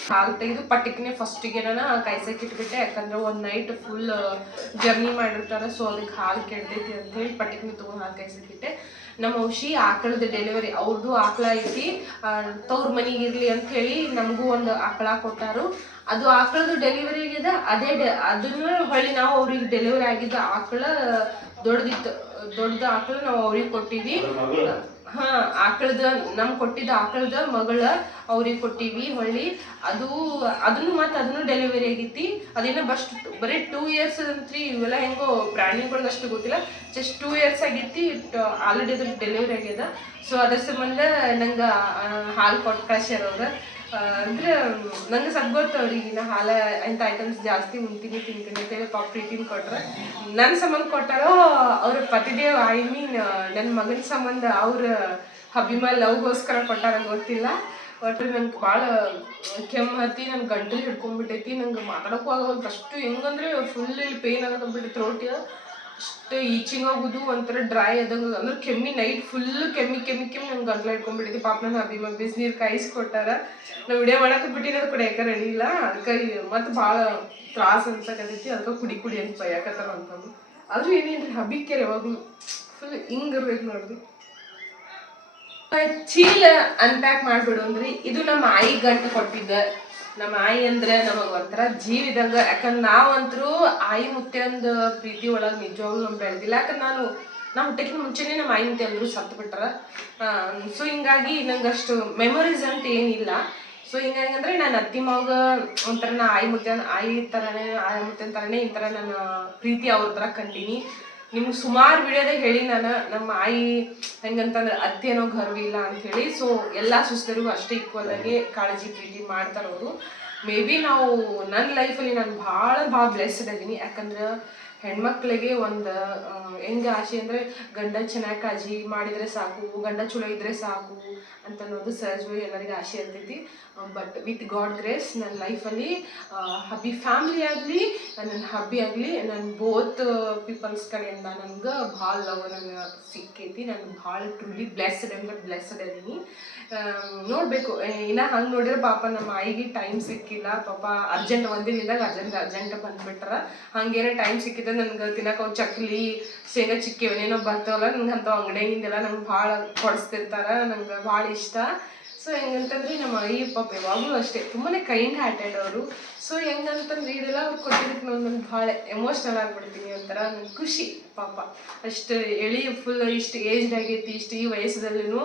ಹಾಲು ತೆಗೆದು ಪಟ್ಟಿಗೆ ಫಸ್ಟಿಗೆ ನಾನು ಕಾಯ್ಸಕ್ಕೆ ಇಟ್ಬಿಟ್ಟೆ. ಯಾಕಂದ್ರೆ ಒಂದು ನೈಟ್ ಫುಲ್ ಜರ್ನಿ ಮಾಡಿರ್ತಾರೆ. ಸೊ ಅದಕ್ಕೆ ಹಾಲು ಕೆಡ್ತೈತಿ ಅಂತೇಳಿ ಪಟ್ಟಿಗೆ ತೊಗೊಂಡು ಹಾಲು ಕಾಯ್ಸಕ್ಕಿಟ್ಟೆ. ನಮ್ಮ ಔಷಿ ಆಕಳದ ಡೆಲಿವರಿ, ಅವ್ರದ್ದು ಆಕಳ ಐತಿ, ತವ್ರ ಮನೆಗಿರ್ಲಿ ಅಂಥೇಳಿ ನಮಗೂ ಒಂದು ಆಕಳ ಕೊಟ್ಟಾರು. ಅದು ಆಕಳದು ಡೆಲಿವರಿ ಆಗಿದೆ. ಅದನ್ನ ಹೊಳ್ಳಿ ನಾವು ಅವ್ರಿಗೆ ಡೆಲಿವರಿ ಆಗಿದ್ದ ಆಕಳ ದೊಡ್ಡದು ಆಕಳ ನಾವು ಅವ್ರಿಗೆ ಕೊಟ್ಟಿವಿ. ಆಕಳದ ನಮ್ಗೆ ಕೊಟ್ಟಿದ್ದ ಆಕಳದ ಮಗಳ ಅವ್ರಿಗೆ ಕೊಟ್ಟಿವಿ. ಹೊಳ್ಳಿ ಅದನ್ನು ಡೆಲಿವರಿ ಆಗೈತಿ. ಅದೇನೋ ಬರೀ 2 years ಅಂತ್ರಿ. ಇವೆಲ್ಲ ಹೆಂಗೋ ಪ್ರಾಣಿಗಳ್ದು ಅಷ್ಟು ಗೊತ್ತಿಲ್ಲ. ಜಸ್ಟ್ 2 years ಆಗೈತಿ. ಆಲ್ರೆಡಿ ಅದ್ರ ಡೆಲಿವರಿ ಆಗ್ಯದ. ಸೊ ಅದ್ರ ಸಂಬಂಧ ನಂಗೆ ಹಾಲು ಕೊಟ್ಟು ಕಳ್ಸ್ಯಾರ ಅವ್ರು. ಅಂದ್ರೆ ನಂಗೆ ಸ್ವಲ್ಪ ಗೊತ್ತು ಅವ್ರಿಗೆ ನಾ ಹಾಲು ಇಂಥ ಐಟಮ್ಸ್ ಜಾಸ್ತಿ ತಿಂತೀನಿ ಅಂತೇಳಿ ಪಾಪ ಪ್ರೀತಿನ ಕೊಟ್ರೆ. ನನ್ನ ಸಂಬಂಧ ಕೊಟ್ಟಾರೋ ಅವ್ರ ಪತಿದೇವ್ ನನ್ನ ಮಗನ ಸಂಬಂಧ ಅವ್ರ ಅಭಿಮಾನ ಲವ್ಗೋಸ್ಕರ ಕೊಟ್ಟಾರ ಗೊತ್ತಿಲ್ಲ. ಒಟ್ಟು ನಂಗೆ ಭಾಳ ಕೆಮ್ಮು ಹತ್ತಿ ನನ್ನ ಗಂಟಲು ಹಿಡ್ಕೊಂಡ್ಬಿಟ್ಟೈತಿ. ನಂಗೆ ಮಾತಾಡೋಕ್ಕೂ ಆಗೋದು ಅಷ್ಟು. ಹೆಂಗಂದ್ರೆ ಫುಲ್ ಇಲ್ಲಿ ಪೇನ್ ಆಗೋದ್ಬಿಟ್ಟೈತಿ ಥ್ರೋಟ್. ಅಷ್ಟು ಈಚಿಂಗ್ ಆಗೋದು ಒಂಥರ ಡ್ರೈ ಆದಂಗೆ ಅಂದ್ರೆ ಕೆಮ್ಮಿ ನೈಟ್ ಫುಲ್ ಕೆಮ್ಮಿ ನಂಗೆ ಗಂಟ್ಲು ಹಿಡ್ಕೊಂಡ್ಬಿಟ್ಟೈತಿ. ಪಾಪ ನನ್ನ ಹಬ್ಬಿ ಬಿಸಿನೀರು ಕಾಯಿಸ್ಕೊಟ್ಟಾರ. ನಾವು ವಿಡಿಯೋ ಮಾಡಕ್ಕೆ ಬಿಟ್ಟಿರೋದು ಕುಡಿಯೋಕೆ ರೆಡಿ ಇಲ್ಲ. ಅದಕ್ಕೆ ಮತ್ತು ಭಾಳ ತ್ರಾಸ ಅನ್ಸಕತ್ತೈತಿ. ಅದಕ್ಕೆ ಕುಡಿ ಅಂತ ಬೈಯಾಕತ್ತಾರ ಅಂತಂದು. ಆದರೂ ಏನೇನ್ರಿ ಹಬ್ಬಿಕ್ಕೆರೆ ಯಾವಾಗಲೂ ಫುಲ್ ಹಿಂಗಿರ್ಬೇಕು ನೋಡ್ರಿ. ಚೀಲ ಅನ್ಪ್ಯಾಕ್ ಮಾಡ್ಬಿಡೋನ್ರಿ. ಇದು ನಮ್ಮ ಆಯಿ ಗಂಟು ಕೊಟ್ಟಿದ್ದ. ನಮ್ಮ ಆಯಿ ಅಂದ್ರೆ ನಮಗೆ ಒಂಥರ ಜೀವ ಇದ್ದಂಗ. ಯಾಕಂದ್ರೆ ನಾವಂತರೂ ಆಯಿ ಮುತ್ತೆಂದು ಪ್ರೀತಿ ಒಳಗೆ ನಿಜವಾಗ್ಲೂ ನಮ್ಗೆ ಬೆಳೆದಿಲ್ಲ. ಯಾಕಂದ್ರೆ ನಾವು ಹುಟ್ಟಕ್ಕಿಂತ ಮುಂಚೆನೇ ನಮ್ಮ ಆಯಿ ಮುತ್ತೆ ಅಂದ್ರು ಸತ್ತು ಬಿಟ್ರ. ಸೊ ಹಿಂಗಾಗಿ ನಂಗೆ ಅಷ್ಟು ಮೆಮೊರೀಸ್ ಅಂತ ಏನಿಲ್ಲ. ಸೊ ಹಿಂಗಾಗಿ ಅಂದ್ರೆ ನಾನು ಅತ್ತಿ ಮಾವಾಗ ಒಂಥರ ನಾ ಆಯಿ ಮುತ್ತೆ ಥರನೇ ಈ ಥರ ನನ್ನ ಪ್ರೀತಿ ಅವ್ರ ಥರ ಕಂಡೀನಿ. ನಿಮ್ಗೆ ಸುಮಾರು ವಿಡಿಯೋದಾಗ ಹೇಳಿ ನಾನು ನಮ್ಮ ಆಯಿ ಹೆಂಗಂತಂದ್ರೆ ಅತ್ತಿ ಅನ್ನೋ ಗರ್ವಿಲ್ಲ ಅಂತ ಹೇಳಿ. ಸೊ ಎಲ್ಲ ಸುಸ್ತರಿಗೂ ಅಷ್ಟೇ ಈಕ್ವಲ್ ಆಗಿ ಕಾಳಜಿ ಪ್ರೀತಿ ಮಾಡ್ತಾರೆ ಅವರು. ಮೇ ಬಿ ನಾವು ನನ್ನ ಲೈಫಲ್ಲಿ ನಾನು ಭಾಳ ಬ್ಲೆಸ್ಡ್ ಅದೀನಿ. ಯಾಕಂದ್ರೆ ಹೆಣ್ಮಕ್ಳಿಗೆ ಒಂದು ಹೆಂಗೆ ಆಸೆ ಅಂದರೆ ಗಂಡ ಚೆನ್ನಾಗಿ ಕಾಳಜಿ ಮಾಡಿದರೆ ಸಾಕು, ಗಂಡ ಚಲೋ ಇದ್ದರೆ ಸಾಕು ಅಂತ ಅನ್ನೋದು ಸಹಜವಾಗಿ ಎಲ್ಲರಿಗೂ ಆಸೆ ಇರ್ತೈತಿ. ಬಟ್ ವಿತ್ ಗಾಡ್ ಗ್ರೇಸ್ ನನ್ನ ಲೈಫಲ್ಲಿ ಹಬ್ಬಿ ಫ್ಯಾಮ್ಲಿ ಆಗಲಿ ನನ್ನ ಹಬ್ಬಿ ಆಗಲಿ ನನ್ನ ಬೋತ್ ಪೀಪಲ್ಸ್ ಕಡೆಯಿಂದ ನನಗೆ ಭಾಳ ಲವ್ ನನಗೆ ಸಿಕ್ಕೈತಿ. ನಾನು ಭಾಳ ಟ್ರೂಲಿ ಬ್ಲೆಸ್ಡ್ ಅದೀನಿ. ನೋಡಬೇಕು ಇನ್ನು ಹಂಗೆ ನೋಡಿದ್ರೆ ಪಾಪ ನಮ್ಮ ಆಯಿಗೆ ಟೈಮ್ ಸಿಕ್ಕಿಲ್ಲ. ಪಾಪ ಅರ್ಜೆಂಟ್ ಒಂದಿನದಾಗ ಅರ್ಜೆಂಟ್ ಬಂದುಬಿಟ್ರ. ಹಂಗೇನೋ ಟೈಮ್ ಸಿಕ್ಕಿದ್ರೆ ನನಗೆ ತಿನ್ನಕ್ಕೆ ಅವ್ರು ಚಕ್ಲಿ ಶೇಂಗಾ ಚಿಕ್ಕಿ ಅವನೇನೋ ಬರ್ತಾವಲ್ಲ, ನಂಗೆ ಅಂಥವು ಅಂಗಡಿಯಿಂದೆಲ್ಲ ನಂಗೆ ಭಾಳ ಕೊಡಿಸ್ತಿರ್ತಾರೆ. ನಂಗೆ ಭಾಳ ಇಷ್ಟ. ಸೊ ಹೆಂಗಂತಂದ್ರೆ ನಮ್ಮ ಆಯಿ ಪಾಪ ಯಾವಾಗಲೂ ಅಷ್ಟೇ ತುಂಬಾ ಕೈಂಡ್ ಹಾರ್ಟೆಡ್ ಅವರು. ಸೊ ಹೆಂಗಂತಂದ್ರೆ ಇದೆಲ್ಲ ಅವ್ರು ಕೊಟ್ಟಿದ್ದಕ್ಕೆ ನಾನು ಭಾಳ ಎಮೋಷ್ನಲ್ ಆಗಿಬಿಡ್ತೀನಿ. ಒಂಥರ ನಂಗೆ ಖುಷಿ. ಪಾಪ ಅಷ್ಟು ಫುಲ್ ಇಷ್ಟು ಏಜ್ಡ್ ಆಗೈತಿ, ಇಷ್ಟು ಈ ವಯಸ್ಸದಲ್ಲೂ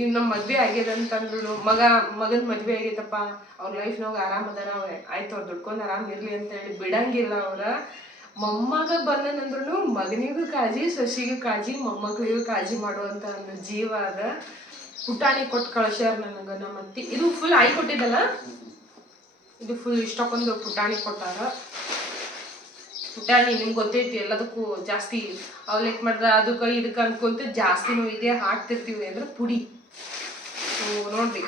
ಇನ್ನು ನಮ್ಮ ಮದುವೆ ಆಗ್ಯದ ಅಂತಂದ್ರು ಮಗನ ಮದುವೆ ಆಗೈತಪ್ಪ, ಅವ್ರ ಲೈಫ್ನಾಗ ಆರಾಮದಾರ, ಆಯ್ತು ಅವ್ರು ದುಡ್ಕೊಂಡು ಆರಾಮಿರ್ಲಿ ಅಂತ ಹೇಳಿ ಬಿಡಂಗಿಲ್ಲ ಅವ್ರ. ಮೊಮ್ಮಗ ಬಂದನಂದ್ರೂ ಮಗನಿಗೂ ಕಾಳಜಿ, ಸೊಸಿಗೂ ಕಾಳಜಿ, ಮೊಮ್ಮಕ್ಕಳಿಗೂ ಕಾಳಜಿ ಮಾಡುವಂಥ ಒಂದು ಜೀವ ಅದ. ಪುಟಾಣಿ ಕೊಟ್ಟು ಕಳ್ಸ್ಯಾರ ನನಗೆ ನಮ್ಮ ಅತ್ತಿ. ಇದು ಫುಲ್ ಆಯಿ ಕೊಟ್ಟಿದ್ದಲ್ಲ, ಇದು ಫುಲ್ ಇಷ್ಟಕ್ಕೊಂದು ಪುಟಾಣಿ ಕೊಟ್ಟಾರ. ಪುಟಾಣಿ ನಿಮ್ಗೆ ಗೊತ್ತೈತಿ ಎಲ್ಲದಕ್ಕೂ ಜಾಸ್ತಿ ಅವ್ಲೇಟ್ ಮಾಡಿದ್ರೆ ಅದಕ್ಕೆ ಇದಕ್ಕೆ ಅನ್ಕೊಂತ ಜಾಸ್ತಿನೂ ಇದೆ ಹಾಕ್ತಿರ್ತೀವಿ ಅಂದ್ರೆ ಪುಡಿ. ನೋಡ್ರಿ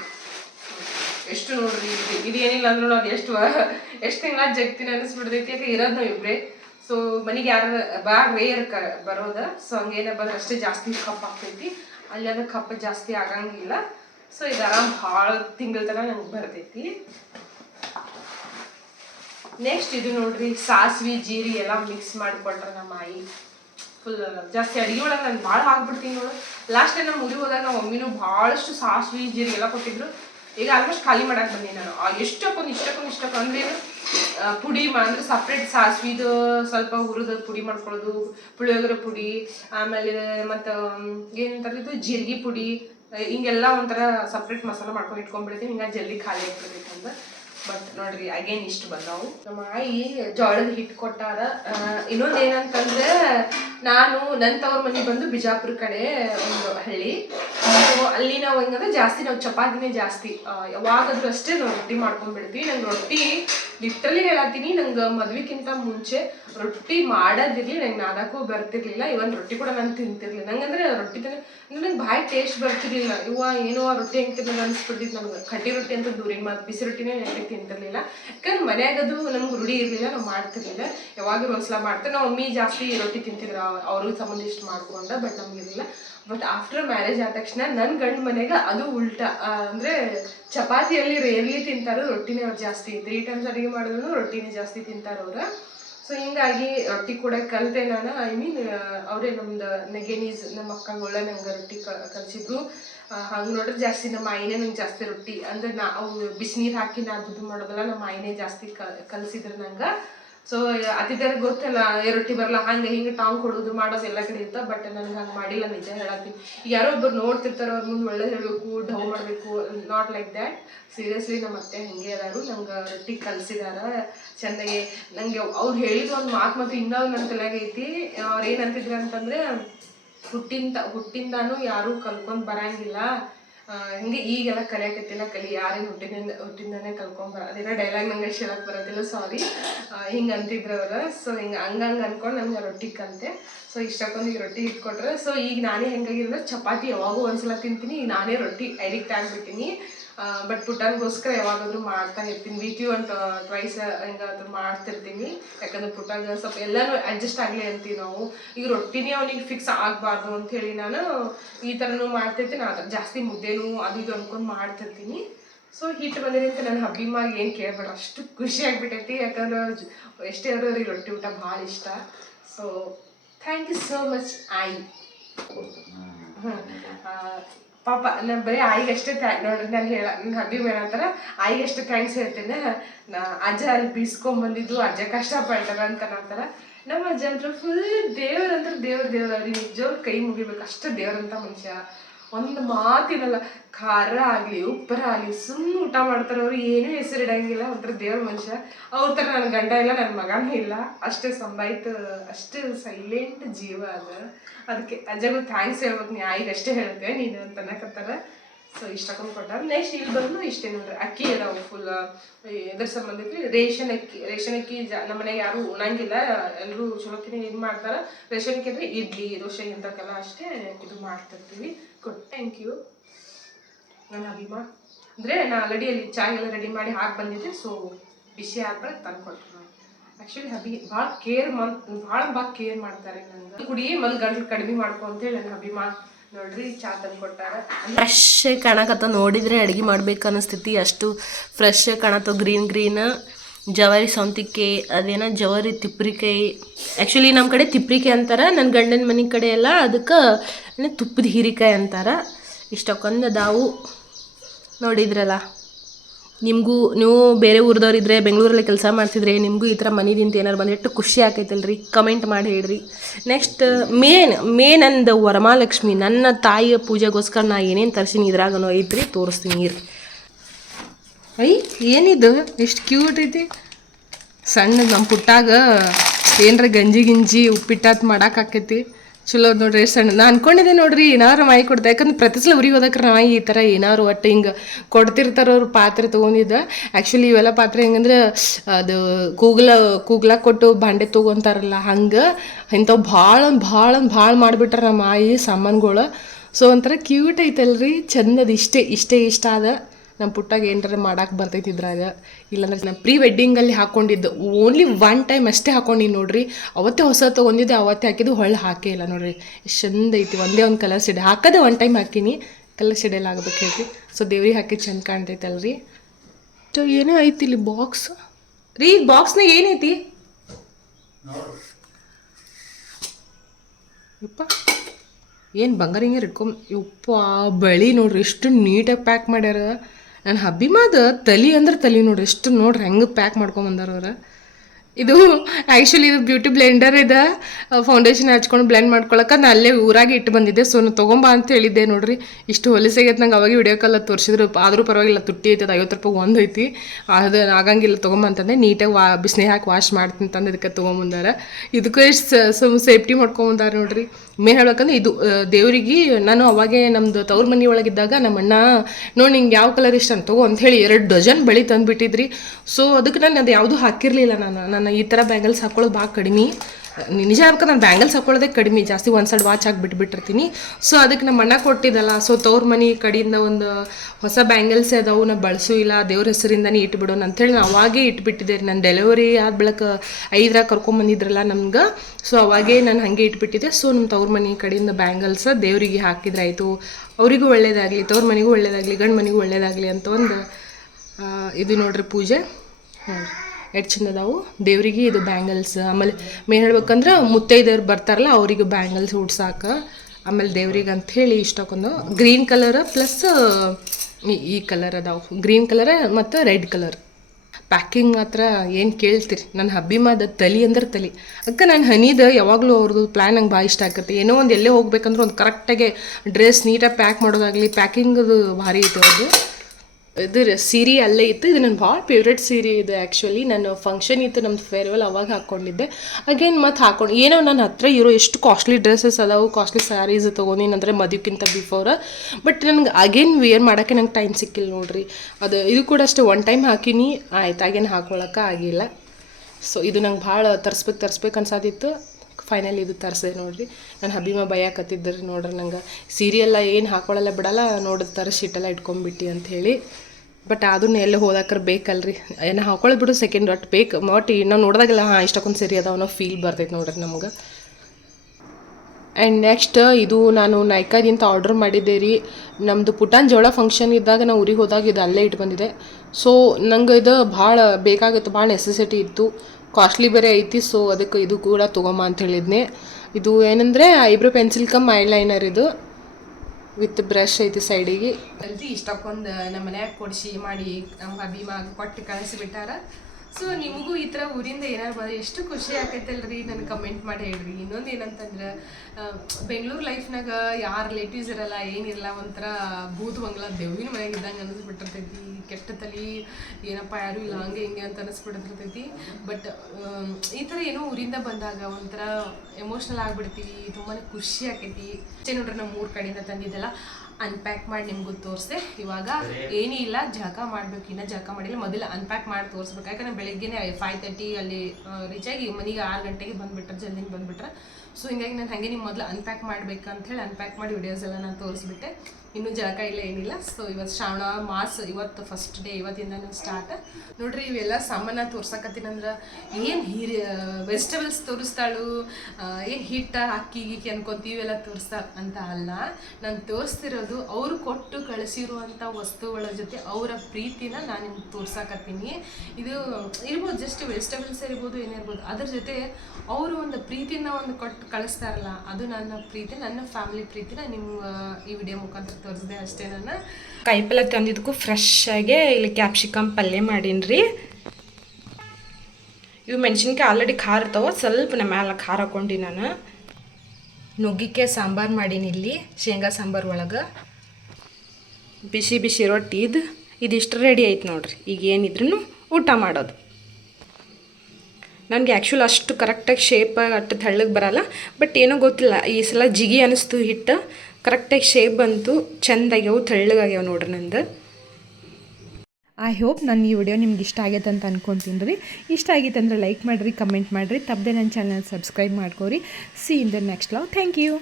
ಎಷ್ಟು ನೋಡ್ರಿ ಇದು ಏನಿಲ್ಲ ಅಂದ್ರೆ ಅದು ಎಷ್ಟು ತಿಂಗಳ ಜಗ್ತೀನಿ ಅನಿಸ್ಬಿಡ್ತೈತಿ. ಯಾಕೆ ಇರೋದು ನಾವು ಇಬ್ಬರೇ. ಸೊ ಮನೆಗೆ ಯಾರು ರೇರ್ ಬರೋದ. ಸೊ ಹಂಗೇನ ಬಂದ್ರೆ ಅಷ್ಟೇ ಜಾಸ್ತಿ ಕಪ್ ಆಗ್ತೈತಿ. ಅಲ್ಲಿ ಅದಕ್ಕೆ ಕಪ್ ಜಾಸ್ತಿ ಆಗಂಗಿಲ್ಲ. ಸೊ ಇದು ಆರಾಮ್ ಭಾಳ ತಿಂಗಳ ತನಕ ನಂಗೆ ಬರ್ತೈತಿ. ನೆಕ್ಸ್ಟ್ ಇದು ನೋಡ್ರಿ ಸಾಸಿವೆ ಜೀರಿ ಎಲ್ಲ ಮಿಕ್ಸ್ ಮಾಡಿಕೊಟ್ರೆ ನಮ್ಮ ಆಯಿ. ಫುಲ್ ಜಾಸ್ತಿ ಅಡುಗೆ ಒಳಗೆ ನಾನು ಭಾಳ ಹಾಕ್ಬಿಡ್ತೀನಿ ನೋಡು. ಲಾಸ್ಟ್ ಟೈಮ್ ನಮ್ಮ ಊರಿಗೆ ಹೋದಾಗ ನಮ್ಮ ಮಮ್ಮಿನೂ ಭಾಳಷ್ಟು ಸಾಸಿವೆ ಜೀರಿ ಎಲ್ಲ ಕೊಟ್ಟಿದ್ರು. ಈಗ ಆಲ್ಮೋಸ್ಟ್ ಖಾಲಿ ಮಾಡಕ್ಕೆ ಬಂದೀನಿ ನಾನು. ಇಷ್ಟಕ್ಕೊಂದು ಅಂದ್ರೆ ಪುಡಿ ಅಂದ್ರೆ ಸಪ್ರೇಟ್ ಸಾಸಿವೆದು ಸ್ವಲ್ಪ ಹುರಿದು ಪುಡಿ ಮಾಡ್ಕೊಳ್ಳೋದು, ಪುಳಿಯೋಗರೆ ಪುಡಿ, ಆಮೇಲೆ ಮತ್ತು ಏನಂತಾರೆ ಇದು ಜೀರಿಗೆ ಪುಡಿ, ಹಿಂಗೆಲ್ಲ ಒಂಥರ ಸಪ್ರೇಟ್ ಮಸಾಲ ಮಾಡ್ಕೊಂಡು ಇಟ್ಕೊಂಡ್ಬಿಡ್ತೀನಿ. ಹಿಂಗಾಗಿ ಜಲ್ದಿ ಖಾಲಿ ಆಗ್ಬಿಡ್ತೈತೆ ಅಂತ. ಬಟ್ ನೋಡ್ರಿ ಅಗೇನ್ ಇಷ್ಟು ಬಂದಾವು. ನಮ್ಮ ಆಯಿ ಜೋಳದ ಹಿಟ್ಟು ಕೊಟ್ಟಾರ. ಇನ್ನೊಂದು ಏನಂತಂದ್ರೆ ನಾನು ನನ್ನ ತವ್ರ ಮನೆ ಬಂದು ಬಿಜಾಪುರ ಕಡೆ ಒಂದು ಹಳ್ಳಿ. ಅಲ್ಲಿ ನಾವು ಹೆಂಗಂದ್ರೆ ಜಾಸ್ತಿ ನಾವು ಚಪಾತಿನೇ ಜಾಸ್ತಿ. ಯಾವಾಗಾದ್ರೂ ಅಷ್ಟೇ ನಾವು ರೊಟ್ಟಿ ಮಾಡ್ಕೊಂಡ್ಬಿಡ್ತೀವಿ. ನಂಗೆ ರೊಟ್ಟಿ ಲಿಟ್ರಲಿ ಹೇಳತ್ತೀನಿ, ನಂಗೆ ಮದ್ವೆಕ್ಕಿಂತ ಮುಂಚೆ ರೊಟ್ಟಿ ಮಾಡೋದಿರಲಿ ನಂಗೆ ನಾದಕ್ಕೂ ಬರ್ತಿರ್ಲಿಲ್ಲ. ಇವನ್ ರೊಟ್ಟಿ ಕೂಡ ನಾನು ತಿಂತಿರ್ಲಿಲ್ಲ. ನಂಗಂದ್ರೆ ರೊಟ್ಟಿ ನಂಗೆ ಭಾಳ ಟೇಸ್ಟ್ ಬರ್ತಿರ್ಲಿಲ್ಲ. ಏನೋ ರೊಟ್ಟಿ ಹೆಂಗೆ ತಿನ್ನೋದು ಅನ್ಸ್ಬಿಡ್ತಿತ್ತು ನನಗೆ. ಕಟ್ಟಿ ರೊಟ್ಟಿ ಅಂತ ದೂರಿಗೆ ಮತ್ತು ಬಿಸಿ ರೊಟ್ಟಿನೇ ನೆನಪಿ ತಿಂತಿರ್ಲಿಲ್ಲ. ಯಾಕಂದ್ರೆ ಮನ್ಯಾಗದು ನಮ್ಗೆ ರೂಢಿ ಇರಲಿಲ್ಲ, ನಾವು ಮಾಡ್ತಿರ್ಲಿಲ್ಲ. ಯಾವಾಗಲೂ ಒಂದ್ಸಲ ಮಾಡ್ತಾರೆ. ನಾವು ಮಮ್ಮಿ ಜಾಸ್ತಿ ರೊಟ್ಟಿ ತಿಂತಿದ್ರು, ಅವ್ರಿಗೆ ಸಂಬಂಧ ಇಷ್ಟು ಮಾಡ್ಕೊಂಡ. ಬಟ್ ನಮಗಿರಲಿಲ್ಲ. ಬಟ್ ಆಫ್ಟರ್ ಮ್ಯಾರೇಜ್ ಆದ ತಕ್ಷಣ ನನ್ನ ಗಂಡ ಮನೆಗೆ ಅದು ಉಲ್ಟಾ. ಅಂದರೆ ಚಪಾತಿಯಲ್ಲಿ ರೇರ್ಲಿ ತಿಂತಾರೆ, ರೊಟ್ಟಿನೇ ಅವ್ರು ಜಾಸ್ತಿ. 3 times ಅಡುಗೆ ಮಾಡಿದ್ರು ರೊಟ್ಟಿನೇ ಜಾಸ್ತಿ ತಿಂತಾರೆ ಅವ್ರು. ಸೊ ಹಿಂಗಾಗಿ ರೊಟ್ಟಿ ಕೂಡ ಕಲಿತೆ ನಾನು. ಐ ಮೀನ್ ಅವರೇ ನಮ್ದು ನೆಗೆನೀಸ್ ನಮ್ಮ ಅಕ್ಕಗಳ ನಂಗೆ ರೊಟ್ಟಿ ಕಲಿಸಿದ್ರು. ಹಂಗೆ ನೋಡ್ರೆ ಜಾಸ್ತಿ ನಮ್ಮ ಆಯಿನೇ ನಂಗೆ ಜಾಸ್ತಿ ರೊಟ್ಟಿ ಅಂದರೆ ಅವು ಬಿಸಿನೀರು ಹಾಕಿ ನಾದುದು ಮಾಡೋದಲ್ಲ ನಮ್ಮ ಆಯಿನೇ ಜಾಸ್ತಿ ಕಲಿಸಿದ್ರು ನಂಗೆ. ಸೊ ಅತಿಥಿಯರಿಗೆ ಗೊತ್ತಲ್ಲ ರೊಟ್ಟಿ ಬರಲ್ಲ, ಹಂಗೆ ಹಿಂಗೆ ಟಾಂಗ್ ಕೊಡೋದು ಮಾಡೋದು ಎಲ್ಲ ಕಡೆ ಇರ್ತ. ಬಟ್ ನನಗೆ ಹಂಗೆ ಮಾಡಿಲ್ಲ, ನಿಜ ಹೇಳತ್ತೀನಿ. ಯಾರೋ ಒಬ್ಬರು ನೋಡ್ತಿರ್ತಾರೆ, ಅವ್ರ ಮುಂದೆ ಒಳ್ಳೆ ಹೇಳಬೇಕು, ಡೌ ಮಾಡಬೇಕು, ನಾಟ್ ಲೈಕ್ ದ್ಯಾಟ್. ಸೀರಿಯಸ್ಲಿ ನಮ್ಮ ಅತ್ತೆ ಹಂಗೆ ಅದಾರು. ನಂಗೆ ರೊಟ್ಟಿ ಕಲಿಸಿದಾರ ಚೆಂದಾಗಿ. ನನಗೆ ಅವ್ರು ಹೇಳಿದ ಒಂದು ಮಾತು ಮತ್ತು ಇನ್ನೊಂದು ನನ್ನ ತಲೆಗೈತಿ. ಅವ್ರು ಏನಂತಿದ್ರು ಅಂತಂದರೆ ಹುಟ್ಟಿಂದಾನು ಯಾರೂ ಕಲ್ಕೊಂಡು ಬರಂಗಿಲ್ಲ, ಹಂಗೆ ಈಗೆಲ್ಲ ಕಲಿಯಾಕತ್ತಿಲ್ಲ, ಯಾರೇನು ಹುಟ್ಟಿಂದಾನೇ ಕಲ್ಕೊಂಬರ. ಅದೇನೋ ಡೈಲಾಗ್ ನಂಗೆ ಹೇಳಕ್ಕೆ ಬರೋದಿಲ್ಲ, ಸಾರಿ. ಹಿಂಗೆ ಅಂತಿದ್ರು ಅವ್ರು. ಸೊ ಹಂಗೆ ಅನ್ಕೊಂಡು ನನಗೆ ರೊಟ್ಟಿ ಕಲಿತೆ. ಸೊ ಸೊ ಇಷ್ಟಕ್ಕೊಂದು ಈಗ ರೊಟ್ಟಿ ಇಟ್ಕೊಟ್ರೆ. ಸೊ ಈಗ ನಾನೇ ಹೆಂಗಾಗಿದ್ರೆ ಚಪಾತಿ ಯಾವಾಗೂ ಒಂದ್ಸಲ ತಿಂತೀನಿ, ಈಗ ನಾನೇ ರೊಟ್ಟಿ ಅಡಿಕ್ಟ್ ಆಗಿಬಿಡ್ತೀನಿ. ಬಟ್ ಪುಟ್ಟನಿಗೋಸ್ಕರ ಯಾವಾಗಾದ್ರೂ ಮಾಡ್ತಾನೆ ಇರ್ತೀನಿ, ವೀಕ್ಲಿ ಒಂದು ಟ್ವೈಸ್ ಹೆಂಗಾದ್ರೂ ಮಾಡ್ತಿರ್ತೀನಿ. ಯಾಕಂದ್ರೆ ಪುಟ್ಟಗ ಸ್ವಲ್ಪ ಎಲ್ಲನೂ ಅಡ್ಜಸ್ಟ್ ಆಗಲಿ ಅಂತೀವಿ ನಾವು. ಈಗ ರೊಟ್ಟಿನೇ ಅವನಿಗೆ ಫಿಕ್ಸ್ ಆಗಬಾರ್ದು ಅಂಥೇಳಿ ನಾನು ಈ ಥರನೂ ಮಾಡ್ತಿರ್ತೀನಿ. ಅದ್ರ ಜಾಸ್ತಿ ಮುದ್ದೆನೂ ಅದು ಇದು ಅನ್ಕೊಂಡು ಮಾಡ್ತಿರ್ತೀನಿ. ಸೊ ಹಿಟ್ಟು ಬಂದಿರಿ ಅಂತ ನನ್ನ ಹಬ್ಬಿಮಾಗಿ ಏನು ಕೇಳಬೇಡ, ಅಷ್ಟು ಖುಷಿ ಆಗಿಬಿಟ್ಟೈತಿ. ಯಾಕಂದ್ರೆ ಎಷ್ಟೇ ಆದ್ರೂ ಅವ್ರಿಗೆ ರೊಟ್ಟಿ ಊಟ ಭಾಳ ಇಷ್ಟ. So thank you so much ಆಯಿ. ಪಾಪ ನಾನು ಬರೀ ಆಯಿಗಷ್ಟೇ ನೋಡ್ರಿ, ನಾನು ನನ್ನ ಹಬ್ಬಿ ಏನಂತಾರೆ ಆಯಿಗಷ್ಟೇ ಥ್ಯಾಂಕ್ಸ್ ಹೇಳ್ತೇನೆ. ಅಜ್ಜ ಅಲ್ಲಿ ಬೀಸ್ಕೊಂಬಂದಿದ್ದು ಅಜ್ಜ ಕಷ್ಟಪಡ್ತಾರ ಅಂತ ಅಂತಾರೆ. ನಮ್ಮ ಅಜ್ಜ ಅಂದ್ರೆ ಫುಲ್ ದೇವ್ರಂದ್ರೆ ದೇವ್ರು ಅವ್ರಿಗೆ ನಿಜವ್ರು ಕೈ ಮುಗಿಬೇಕು, ಅಷ್ಟು ದೇವ್ರಂತ ಮನುಷ್ಯ. ಒಂದು ಮಾತಿನಲ್ಲ, ಖಾರ ಆಗಲಿ ಉಪ್ಪರ ಆಗಲಿ ಸುಮ್ಮನೆ ಊಟ ಮಾಡ್ತಾರೆ ಅವ್ರು, ಏನೂ ಹೆಸರು ಇಡಂಗಿಲ್ಲ. ಒಂಥರ ದೇವ್ರ ಮನುಷ್ಯ. ಅವ್ರ ಥರ ನನ್ನ ಗಂಡ ಇಲ್ಲ, ನನ್ನ ಮಗನೂ ಇಲ್ಲ. ಅಷ್ಟೇ ಸಂಬಾಯ್ತು, ಅಷ್ಟು ಸೈಲೆಂಟ್ ಜೀವ ಅದು. ಅದಕ್ಕೆ ಅಜ್ಜಗೂ ಥ್ಯಾಂಕ್ಸ್ ಹೇಳ್ಬೇಕು, ನೀ ಆಯಿಗೆ ಅಷ್ಟೇ ಹೇಳ್ತೆ ನೀನು ಅಂತ ಅನ್ನಕತ್ತಾರ. ಸೊ ಇಷ್ಟಕ್ಕೊಂದು ಕೊಟ್ಟಾರ. ನೆಕ್ಸ್ಟ್ ಇಲ್ಲಿ ಬಂದು ಇಷ್ಟೇ ನೋಡ್ರಿ, ಅಕ್ಕಿ ಅದಾವು ಫುಲ್ ಎದ್ರ ಸಂಬಂಧಿಕ್ರಿ ರೇಷನ್ ಅಕ್ಕಿ ನಮ್ಮ ಮನೆಗೆ ಯಾರು ಉಣ್ಣಂಗಿಲ್ಲ, ಎಲ್ಲರೂ ಚಲೋಕಿನ ಇದು ಮಾಡ್ತಾರೆ. ರೇಷನ್ ಅಕ್ಕಿ ಅಂದರೆ ಇಡ್ಲಿ ದೋಸೆ ಇಂಥಕ್ಕೆಲ್ಲ ಅಷ್ಟೇ ಇದು ಮಾಡ್ತಿರ್ತೀವಿ. ಗುಡ್, ಥ್ಯಾಂಕ್ ಯು ನನ್ನ ಅಭಿಮಾ. ಅಂದರೆ ನಾನು ಆಲ್ರೆಡಿ ಅಲ್ಲಿ ಚಾಯ್ ಎಲ್ಲ ರೆಡಿ ಮಾಡಿ ಹಾಕಿ ಬಂದಿದ್ದೆ. ಸೊ ಬಿಸಿ ಆದ್ಮೇಲೆ ತಂದು ಕೊಟ್ಟರು. ಆ್ಯಕ್ಚುಲಿ ಹಬಿ ಭಾಳ ಕೇರ್ ಮಾಡ್ತಾರೆ ನಂಗೆ. ಕುಡಿ ಮೊದಲು ಗಂಟಲು ಕಡಿಮೆ ಮಾಡ್ಕೊ ಅಂತೇಳಿ ನನ್ನ ಅಭಿಮಾ ನೋಡ್ರಿ ಚಾ ತಂದು ಕೊಟ್ಟಾರ. ಫ್ರೆಶ್ ಕಾಣಕತ್ತ, ನೋಡಿದರೆ ಅಡುಗೆ ಮಾಡ್ಬೇಕು ಅನ್ನಿಸ್ತೈತಿ, ಅಷ್ಟು ಫ್ರೆಶ್ ಕಾಣತ್ತವ. ಗ್ರೀನ್ ಜವಾರಿ ಸೌಂತಿಕಾಯಿ, ಅದೇನೋ ಜವಾರಿ ತಿಪ್ರಿಕಾಯಿ. ಆ್ಯಕ್ಚುಲಿ ನಮ್ಮ ಕಡೆ ತಿಪ್ರಿಕಾಯಿ ಅಂತಾರೆ, ನನ್ನ ಗಂಡನ ಮನೆ ಕಡೆ ಎಲ್ಲ ಅದಕ್ಕೆ ತುಪ್ಪದ ಹೀರಿಕಾಯಿ ಅಂತಾರೆ. ಇಷ್ಟಕ್ಕೊಂದು ಅದಾವು ನೋಡಿದ್ರಲ್ಲ. ನೀವು ಬೇರೆ ಊರದವ್ರಿದ್ರೆ ಬೆಂಗಳೂರಲ್ಲಿ ಕೆಲಸ ಮಾಡ್ತಿದ್ರೆ ನಿಮಗೂ ಈ ಥರ ಮನೆದಿಂತ ಏನಾರು ಬಂದಿಟ್ಟು ಖುಷಿ ಆಕೈತಲ್ರಿ, ಕಮೆಂಟ್ ಮಾಡಿ ಹೇಳ್ರಿ. ನೆಕ್ಸ್ಟ್ ಮೇನ್ ಅಂದ ವರಮಹಾಲಕ್ಷ್ಮಿ, ನನ್ನ ತಾಯಿಯ ಪೂಜೆಗೋಸ್ಕರ ನಾ ಏನೇನು ತರಿಸಿನಿ ಇದ್ರಾಗನೋ ಐತ್ರಿ, ತೋರಿಸ್ತೀನಿ ರೀ. ಏನಿದು ಎಷ್ಟು ಕ್ಯೂಟ್ ಐತಿ. ಸಣ್ಣ ನಮ್ಮ ಪುಟ್ಟಾಗ ಏನರ ಗಂಜಿ ಉಪ್ಪಿಟ್ಟಾತ್ ಮಾಡಾಕೈತಿ. ಚಲೋ ನೋಡ್ರಿ, ಎಷ್ಟು ಸಣ್ಣ. ನಾನು ಅನ್ಕೊಂಡಿದ್ದೆ ನೋಡ್ರಿ ಏನಾರು ಮಾಡಿ ಕೊಡ್ತಾ, ಯಾಕಂದ್ರೆ ಪ್ರತಿ ಸಲ ಊರಿಗೆ ಹೋದಕ್ರೆ ನಾವು ಈ ಥರ ಏನಾರು ಒಟ್ಟು ಹಿಂಗೆ ಕೊಡ್ತಿರ್ತಾರೆ ಅವ್ರು. ಪಾತ್ರೆ ತೊಗೊಂಡಿದ್ದ ಆ್ಯಕ್ಚುಲಿ ಇವೆಲ್ಲ ಪಾತ್ರೆ ಹೆಂಗಂದ್ರೆ ಅದು ಕೂಗ್ಲಾಕ್ ಕೊಟ್ಟು ಭಾಂಡೆ ತೊಗೊಂತಾರಲ್ಲ, ಹಂಗೆ ಇಂಥವು ಭಾಳ ಮಾಡಿಬಿಟ್ರೆ ನಮ್ಮ ಆಯಿ ಸಾಮಾನುಗಳು. ಸೊ ಒಂಥರ ಕ್ಯೂಟ್ ಐತಲ್ರಿ, ಚಂದದ. ಇಷ್ಟ ಆದ ನಮ್ಮ ಪುಟ್ಟಾಗ ಏನಾರ ಮಾಡಕ್ಕೆ ಬರ್ತೈತಿದ್ರಾಗ. ಇಲ್ಲಾಂದ್ರೆ ನಾನು ಪ್ರೀ ವೆಡ್ಡಿಂಗಲ್ಲಿ ಹಾಕ್ಕೊಂಡಿದ್ದು ಓನ್ಲಿ 1 ಟೈಮ್ ಅಷ್ಟೇ ಹಾಕ್ಕೊಂಡಿನಿ ನೋಡ್ರಿ. ಅವತ್ತೇ ಹೊಸ ತೊಗೊಂಡಿದ್ದೆ, ಅವತ್ತೇ ಹಾಕಿದ್ದು, ಹೊಳ್ಳಿ ಹಾಕೇ ಇಲ್ಲ ನೋಡ್ರಿ. ಎಷ್ಟು ಚಂದ ಐತಿ. ಒಂದೇ ಒಂದು ಕಲರ್ ಶೇಡ್ ಹಾಕೋದೇ 1 ಟೈಮ್ ಹಾಕೀನಿ, ಕಲರ್ ಶೇಡೆಲ್ಲ ಆಗ್ಬೇಕು ಹೇಳ್ರಿ. ಸೊ ದೇವ್ರಿಗೆ ಹಾಕಿ ಚಂದ ಕಾಣ್ತೈತಲ್ರಿ. ಸೊ ಏನೋ ಐತಿ ಇಲ್ಲಿ ಬಾಕ್ಸ್ ರೀ. ಬಾಕ್ಸ್ನಾಗ ಏನೈತಿ ಯಪ್ಪ? ಏನು ಬಂಗಾರ ಹಿಂಗೆ ಯಪ್ಪ ಬಳಿ ನೋಡ್ರಿ, ಎಷ್ಟು ನೀಟಾಗಿ ಪ್ಯಾಕ್ ಮಾಡ್ಯಾರ. ನನ್ನ ಹಬ್ಬಿಮಾದ ತಲೆ ಅಂದ್ರೆ ತಲೆ ನೋಡ್ರಿ, ಎಷ್ಟು ನೋಡ್ರಿ ಹೆಂಗೆ ಪ್ಯಾಕ್ ಮಾಡ್ಕೊಂಬಂದಾರ ಅವ್ರು. ಇದು ಆ್ಯಕ್ಚುಲಿ ಇದು ಬ್ಯೂಟಿ ಬ್ಲೆಂಡರ್ ಇದೆ, ಫೌಂಡೇಶನ್ ಹಚ್ಕೊಂಡು ಬ್ಲೆಂಡ್ ಮಾಡ್ಕೊಳಕ್ಕೆ ನಾನು ಅಲ್ಲೇ ಊರಾಗೆ ಇಟ್ಟು ಬಂದಿದ್ದೆ. ಸೊ ನಾನು ತೊಗೊಂಬಾ ಅಂತ ಹೇಳಿದ್ದೆ ನೋಡ್ರಿ. ಇಷ್ಟು ಹೊಲಸಾಗೈತೆ ನಂಗೆ. ಅವಾಗ ವಿಡಿಯೋ ಕಾಲ ತೋರಿಸಿದ್ರು, ಆದರೂ ಪರವಾಗಿಲ್ಲ, ತುಟ್ಟಿ ಐತೆ, 50 ರೂಪಾಯಿ ಒಂದು ಐತಿ, ಅದು ಆಗಂಗಿಲ್ಲ ತೊಗೊಂಬ ಅಂತಂದೆ. ನೀಟಾಗಿ ಬಿಸಿನೀರು ಹಾಕಿ ವಾಶ್ ಮಾಡ್ತೀನಿ ತಂದು ಇದಕ್ಕೆ ತೊಗೊಂಬಂದಾರ. ಇದಕ್ಕೂ ಎಷ್ಟು ಸೇಫ್ಟಿ ಮಾಡ್ಕೊಂಬಂದಾರ ನೋಡ್ರಿ. ಮೇನ್ ಹೇಳ್ಬೇಕಂದ್ರೆ ಇದು ದೇವ್ರಿಗೆ ನಾನು ಅವಾಗೇ ನಮ್ಮದು ತವ್ರ ಮನೆ ಒಳಗಿದ್ದಾಗ ನಮ್ಮ ಅಣ್ಣ ನೋಡಿ ನಿಂಗೆ ಯಾವ ಕಲರ್ ಇಷ್ಟ ಅಂತ ತಗೋ ಅಂಥೇಳಿ 2 ಡಜನ್ ಬಳಿ ತಂದುಬಿಟ್ಟಿದ್ರಿ. ಸೊ ಅದಕ್ಕೆ ನಾನು ಅದು ಯಾವುದೂ ಹಾಕಿರಲಿಲ್ಲ. ನಾನು ಈ ಥರ ಬ್ಯಾಂಗಲ್ಸ್ ಹಾಕ್ಕೊಳ್ಳೋದು ಭಾಳ ಕಡಿಮೆ. ನಿಜ ಹೇಳ್ಬೇಕಂದ್ರೆ ನಾನು ಬ್ಯಾಂಗಲ್ಸ್ ಹಾಕ್ಕೊಳ್ಳೋದೇ ಕಡಿಮೆ, ಜಾಸ್ತಿ ಒಂದು ಸೈಡ್ ವಾಚ್ ಹಾಕಿ ಬಿಟ್ಬಿಟ್ಟಿರ್ತೀನಿ. ಸೊ ಅದಕ್ಕೆ ನಮ್ಮ ಅಣ್ಣ ಕೊಟ್ಟಿದ್ದಲ್ಲ, ಸೊ ತವ್ರ ಮನೆ ಕಡೆಯಿಂದ ಒಂದು ಹೊಸ ಬ್ಯಾಂಗಲ್ಸ್ ಅದಾವು, ನಾವು ಬಳಸೂ ಇಲ್ಲ, ದೇವ್ರ ಹೆಸರಿಂದನೇ ಇಟ್ಬಿಡೋಣ ಅಂಥೇಳಿ ನಾನು ಅವಾಗೇ ಇಟ್ಬಿಟ್ಟಿದ್ದೆ. ನಾನು ಡೆಲಿವರಿ ಆದ ಬಳಿಕ 5ರಾಗ ಕರ್ಕೊಂಬಂದಿದ್ರಲ್ಲ ನಮ್ಗೆ, ಸೊ ಅವಾಗೇ ನಾನು ಹಾಗೆ ಇಟ್ಬಿಟ್ಟಿದ್ದೆ. ಸೊ ನಮ್ಮ ತವ್ರ ಮನೆ ಕಡೆಯಿಂದ ಬ್ಯಾಂಗಲ್ಸ್ ದೇವರಿಗೆ ಹಾಕಿದ್ರಾಯಿತು, ಅವರಿಗೂ ಒಳ್ಳೇದಾಗಲಿ, ತವ್ರ ಮನೆಗೂ ಒಳ್ಳೇದಾಗಲಿ, ಗಂಡು ಮನೆಗೂ ಒಳ್ಳೇದಾಗಲಿ ಅಂತ ಒಂದು ಇದು ನೋಡ್ರಿ ಪೂಜೆ. ಎಷ್ಟು ಚಂದ ಅದಾವು ದೇವ್ರಿಗೆ ಇದು ಬ್ಯಾಂಗಲ್ಸ್. ಆಮೇಲೆ ಮೇನ್ ಹೇಳ್ಬೇಕಂದ್ರೆ ಮುತ್ತೈದವ್ರು ಬರ್ತಾರಲ್ಲ ಅವರಿಗೆ ಬ್ಯಾಂಗಲ್ಸ್ ಉಡ್ಸಾಕ. ಆಮೇಲೆ ದೇವ್ರಿಗೆ ಅಂಥೇಳಿ ಇಷ್ಟಕ್ಕೊಂದು ಗ್ರೀನ್ ಕಲರ್ ಪ್ಲಸ್ ಈ ಕಲರ್ ಅದಾವು, ಗ್ರೀನ್ ಕಲರ್ ಮತ್ತು ರೆಡ್ ಕಲರ್. ಪ್ಯಾಕಿಂಗ್ ಮಾತ್ರ ಏನು ಕೇಳ್ತೀರಿ, ನನ್ನ ಹಬ್ಬಿಮಾದ ತಲೆ ಅಂದ್ರೆ ತಲೆ. ಅದಕ್ಕೆ ನಾನು ಹನಿದ ಯಾವಾಗಲೂ ಅವ್ರದ್ದು ಪ್ಲ್ಯಾನ್ ನಂಗೆ ಭಾಳ ಇಷ್ಟ ಆಗುತ್ತೆ. ಏನೋ ಒಂದು ಎಲ್ಲೇ ಹೋಗ್ಬೇಕಂದ್ರೆ ಒಂದು ಕರೆಕ್ಟಾಗಿ ಡ್ರೆಸ್ ನೀಟಾಗಿ ಪ್ಯಾಕ್ ಮಾಡೋದಾಗಲಿ, ಪ್ಯಾಕಿಂಗದು ಭಾರಿ ಐತೆ ಅವ್ರದ್ದು. ಇದು ಸೀರೆ ಅಲ್ಲೇ ಇತ್ತು. ಇದು ನನ್ನ ಭಾಳ ಫೇವ್ರೆಟ್ ಸೀರೆ ಇದು. ಆ್ಯಕ್ಚುಲಿ ನಾನು ಫಂಕ್ಷನ್ ಇತ್ತು ನಮ್ಮದು ಫೇರ್ವೆಲ್, ಅವಾಗ ಹಾಕ್ಕೊಂಡಿದ್ದೆ. ಅಗೇನ್ ಮತ್ತೆ ಹಾಕೊಂಡು ಏನೋ ನನ್ನ ಹತ್ರ ಇರೋ ಎಷ್ಟು ಕಾಸ್ಟ್ಲಿ ಡ್ರೆಸ್ಸಸ್ ಅದಾವು, ಕಾಸ್ಟ್ಲಿ ಸ್ಯಾರೀಸ್ ತೊಗೊಂಡಿನಂದರೆ ಮದುವೆಗಿಂತ ಬಿಫೋರ್. ಬಟ್ ನನಗೆ ಅಗೇನ್ ವೇರ್ ಮಾಡೋಕ್ಕೆ ನಂಗೆ ಟೈಮ್ ಸಿಕ್ಕಿಲ್ಲ ನೋಡ್ರಿ. ಇದು ಕೂಡ ಅಷ್ಟೇ 1 ಟೈಮ್ ಹಾಕಿನಿ, ಆಯ್ತು, ಆಗೇನು ಹಾಕ್ಕೊಳಕ್ಕೆ ಆಗಿಲ್ಲ. ಸೊ ಇದು ನಂಗೆ ಭಾಳ ತರಿಸ್ಬೇಕು ಅನ್ಸಾದಿತ್ತು. ಫೈನಲ್ ಇದು ತರಿಸಿದೆ ನೋಡಿರಿ. ನನ್ನ ಹಬ್ಬಿಮ ಬೈಯಾಕತ್ತಿದ್ದರು ನೋಡ್ರಿ ನಂಗೆ ಸೀರೆಯೆಲ್ಲ ಏನು ಹಾಕೊಳ್ಳಲ್ಲ ಬಿಡಲ್ಲ ನೋಡಿದ ತರಿಸಿಟ್ಟೆಲ್ಲ ಇಟ್ಕೊಂಬಿಟ್ಟು ಅಂಥೇಳಿ. ಬಟ್ ಅದನ್ನು ಎಲ್ಲ ಹೋದಾಕ್ರೆ ಬೇಕಲ್ರಿ, ಏನೋ ಹಾಕೊಳ್ಳೋದು ಬಿಡು ಸೆಕೆಂಡ್ ಒಟ್ಟು ಬೇಕು. ಒಟ್ಟು ನಾವು ನೋಡಿದಾಗೆಲ್ಲ ಹಾಂ ಇಷ್ಟಕ್ಕೊಂದು ಸೀರೆ ಅದಾವ ಅನ್ನೋ ಫೀಲ್ ಬರ್ತೈತೆ ನೋಡ್ರಿ ನಮ್ಗೆ. ಆ್ಯಂಡ್ ನೆಕ್ಸ್ಟ್ ಇದು ನಾನು ನೈಕಾದಿಂದ ಆರ್ಡ್ರ್ ಮಾಡಿದ್ದೆ ರೀ. ನಮ್ಮದು ಪುಟಾನ್ ಜೋಳ ಫಂಕ್ಷನ್ ಇದ್ದಾಗ ನಾವು ಊರಿಗೆ ಹೋದಾಗ ಇದು ಅಲ್ಲೇ ಇಟ್ಟು ಬಂದಿದೆ. ಸೊ ನಂಗೆ ಇದು ಭಾಳ ಬೇಕಾಗಿತ್ತು, ಭಾಳ ನೆಸೆಸಿಟಿ ಇತ್ತು, ಕಾಸ್ಟ್ಲಿ ಬೇರೆ ಐತಿ. ಸೊ ಅದಕ್ಕೆ ಇದು ಕೂಡ ತೊಗೊಂಬ ಅಂತ ಹೇಳಿದ್ನೆ. ಇದು ಏನಂದರೆ ಐಬ್ರೋ ಪೆನ್ಸಿಲ್ ಕಮ್ ಐಲೈನರ್ ಇದು ವಿತ್ ಬ್ರಷ್ ಐತಿ ಸೈಡಿಗೆ. ಅಲ್ರಿ ಇಷ್ಟಕ್ಕೊಂದು ನಮ್ಮ ಮನ್ಯಾಗ ಕೊಡಿಸಿ ಮಾಡಿ ನಮ್ಮ ಅಭಿಮಾಗ ಕೊಟ್ಟು ಕಳಿಸಿಬಿಟ್ಟಾರ. ಸೊ ನಿಮಗೂ ಈ ಥರ ಊರಿಂದ ಏನಾರು ಬಂದರೆ ಎಷ್ಟು ಖುಷಿ ಆಕೈತಲ್ರಿ, ನನಗೆ ಕಮೆಂಟ್ ಮಾಡಿ ಹೇಳ್ರಿ. ಇನ್ನೊಂದು ಏನಂತಂದ್ರೆ ಬೆಂಗಳೂರು ಲೈಫ್ನಾಗ ಯಾರು ರಿಲೇಟಿವ್ಸ್ ಇರಲ್ಲ ಏನಿರಲ್ಲ, ಒಂಥರ ಭೂತ ಬಂಗ್ಲಾ ದೇವಿನ ಮನೆಯಾಗ ಇದ್ದಂಗೆ ಅನ್ನಿಸ್ಬಿಟ್ಟಿರ್ತೈತಿ. ಕೆಟ್ಟ ತಲೆ ಏನಪ್ಪ ಯಾರೂ ಇಲ್ಲ ಹಂಗೆ ಹಿಂಗೆ ಅಂತ ಅನ್ನಿಸ್ಬಿಟ್ಟಿರ್ತೈತಿ. ಬಟ್ ಈ ಥರ ಏನೋ ಊರಿಂದ ಬಂದಾಗ ಒಂಥರ ಎಮೋಷ್ನಲ್ ಆಗಿಬಿಡ್ತೀವಿ, ತುಂಬಾ ಖುಷಿ ಆಕೈತಿ. ಅಷ್ಟೇ ನೋಡ್ರಿ ನಮ್ಮ ಊರ ಕಡೆಯಿಂದ ತಂದಿದ್ದೆಲ್ಲ ಅನ್ಪ್ಯಾಕ್ ಮಾಡಿ ನಿಮಗೂ ತೋರಿಸ್ದೆ. ಇವಾಗ ಏನೂ ಇಲ್ಲ, ಜಳಕ ಮಾಡ್ಬೇಕು, ಇನ್ನೂ ಜಳಕ ಮಾಡಿಲ್ಲ, ಮೊದಲು ಅನ್ಪ್ಯಾಕ್ ಮಾಡಿ ತೋರಿಸ್ಬೇಕು. ಯಾಕಂದ್ರೆ ಬೆಳಗ್ಗೆನೇ 5:30 ಅಲ್ಲಿ ರೀಚ್ ಆಗಿ ಮನೆಗೆ 6 ಗಂಟೆಗೆ ಬಂದುಬಿಟ್ರೆ, ಜಲ್ದಿನ ಬಂದುಬಿಟ್ರೆ. ಸೊ ಹಿಂಗಾಗಿ ನಾನು ಹಾಗೆ ನಿಮ್ಮ ಮೊದಲು ಅನ್ಪ್ಯಾಕ್ ಮಾಡ್ಬೇಕು ಅಂಥೇಳಿ ಅನ್ಪ್ಯಾಕ್ ಮಾಡಿ ವಿಡಿಯೋಸ್ ಎಲ್ಲ ನಾನು ತೋರಿಸ್ಬಿಟ್ಟೆ. ಇನ್ನೂ ಜಳಕ ಇಲ್ಲ ಏನಿಲ್ಲ. ಸೊ ಇವತ್ತು ಶ್ರಾವಣ ಮಾಸ, ಇವತ್ತು ಫಸ್ಟ್ ಡೇ, ಇವತ್ತಿಂದ ನಾನು ಸ್ಟಾರ್ಟ್. ನೋಡ್ರಿ ಇವೆಲ್ಲ ಸಾಮಾನು ತೋರ್ಸಕತ್ತೀನಂದ್ರೆ ಏನು ವೆಜಿಟೇಬಲ್ಸ್ ತೋರಿಸ್ತಾಳು, ಏನು ಹಿಟ್ಟು ಅಕ್ಕಿ ಗಿಕ್ಕಿ ಅನ್ಕೊಂತೀವಿ ಇವೆಲ್ಲ ತೋರಿಸ್ತಾ ಅಂತ ಅಲ್ಲ. ನಾನು ತೋರಿಸ್ತಿರೋದು ಅವರು ಕೊಟ್ಟು ಕಳಿಸಿರುವಂಥ ವಸ್ತುಗಳ ಜೊತೆ ಅವರ ಪ್ರೀತಿನ ನಾನು ನಿಮ್ಗೆ ತೋರ್ಸಕತ್ತೀನಿ. ಇದು ಇರ್ಬೋದು, ಜಸ್ಟ್ ವೆಜಿಟೇಬಲ್ಸ್ ಇರ್ಬೋದು, ಏನಿರ್ಬೋದು, ಅದ್ರ ಜೊತೆ ಅವರು ಒಂದು ಪ್ರೀತಿನ ಒಂದು ಕೊಟ್ಟು ಕಳಿಸ್ತಾರಲ್ಲ, ಅದು ನನ್ನ ಪ್ರೀತಿ, ನನ್ನ ಫ್ಯಾಮಿಲಿ ಪ್ರೀತಿನ ನಿಮ್ಗೆ ಈ ವಿಡಿಯೋ ಮುಖಾಂತರ ತೋರಿಸಿದೆ ಅಷ್ಟೇ. ನಾನು ಕಾಯಿಪಲ್ಯ ತಂದಿದ್ದಕ್ಕೂ ಫ್ರೆಶ್ ಆಗಿ ಇಲ್ಲಿ ಕ್ಯಾಪ್ಸಿಕಮ್ ಪಲ್ಯ ಮಾಡೀನಿ. ಇವು ಮೆಣಸಿನ್ಕಾಯಿ ಆಲ್ರೆಡಿ ಖಾರ ಇರ್ತಾವ, ಸ್ವಲ್ಪ ನಮ್ಮ ಮ್ಯಾಲ ಖಾರ ಹಾಕೊಂಡು ನಾನು ನುಗ್ಗಿಕಾಯಿ ಸಾಂಬಾರು ಮಾಡೀನಿ. ಇಲ್ಲಿ ಶೇಂಗಾ ಸಾಂಬಾರು ಒಳಗೆ ಬಿಸಿ ಬಿಸಿ ರೊಟ್ಟಿ ಇದಿಷ್ಟು ರೆಡಿ ಆಯ್ತು ನೋಡ್ರಿ. ಈಗ ಏನಿದ್ರು ಊಟ ಮಾಡೋದು. ನನಗೆ ಆ್ಯಕ್ಚುಲಿ ಅಷ್ಟು ಕರೆಕ್ಟಾಗಿ ಶೇಪ್ ಅಷ್ಟು ತೆಳ್ಳಗೆ ಬರಲ್ಲ, ಬಟ್ ಏನೋ ಗೊತ್ತಿಲ್ಲ, ಈ ಸಲ ಜಿಗಿ ಅನ್ನಿಸ್ತು ಹಿಟ್ಟು, ಕರೆಕ್ಟಾಗಿ ಶೇಪ್ ಬಂತು, ಚೆಂದಾಗ್ಯಾವು, ತೆಳ್ಳಗಾಗ್ಯಾವ ನೋಡ್ರಿ ನಂದು. ಐ ಹೋಪ್ ನನ್ನ ಈ ವಿಡಿಯೋ ನಿಮ್ಗೆ ಇಷ್ಟ ಆಗೈತೆ ಅಂತ ಅನ್ಕೊತೀನಿ ರೀ. ಇಷ್ಟ ಆಗೈತೆ ಅಂದರೆ ಲೈಕ್ ಮಾಡಿರಿ, ಕಮೆಂಟ್ ಮಾಡಿರಿ, ತಪ್ಪದೆ ನನ್ನ ಚಾನಲ್ ಸಬ್ಸ್ಕ್ರೈಬ್ ಮಾಡ್ಕೊರಿ. See in the next vlog. Thank you.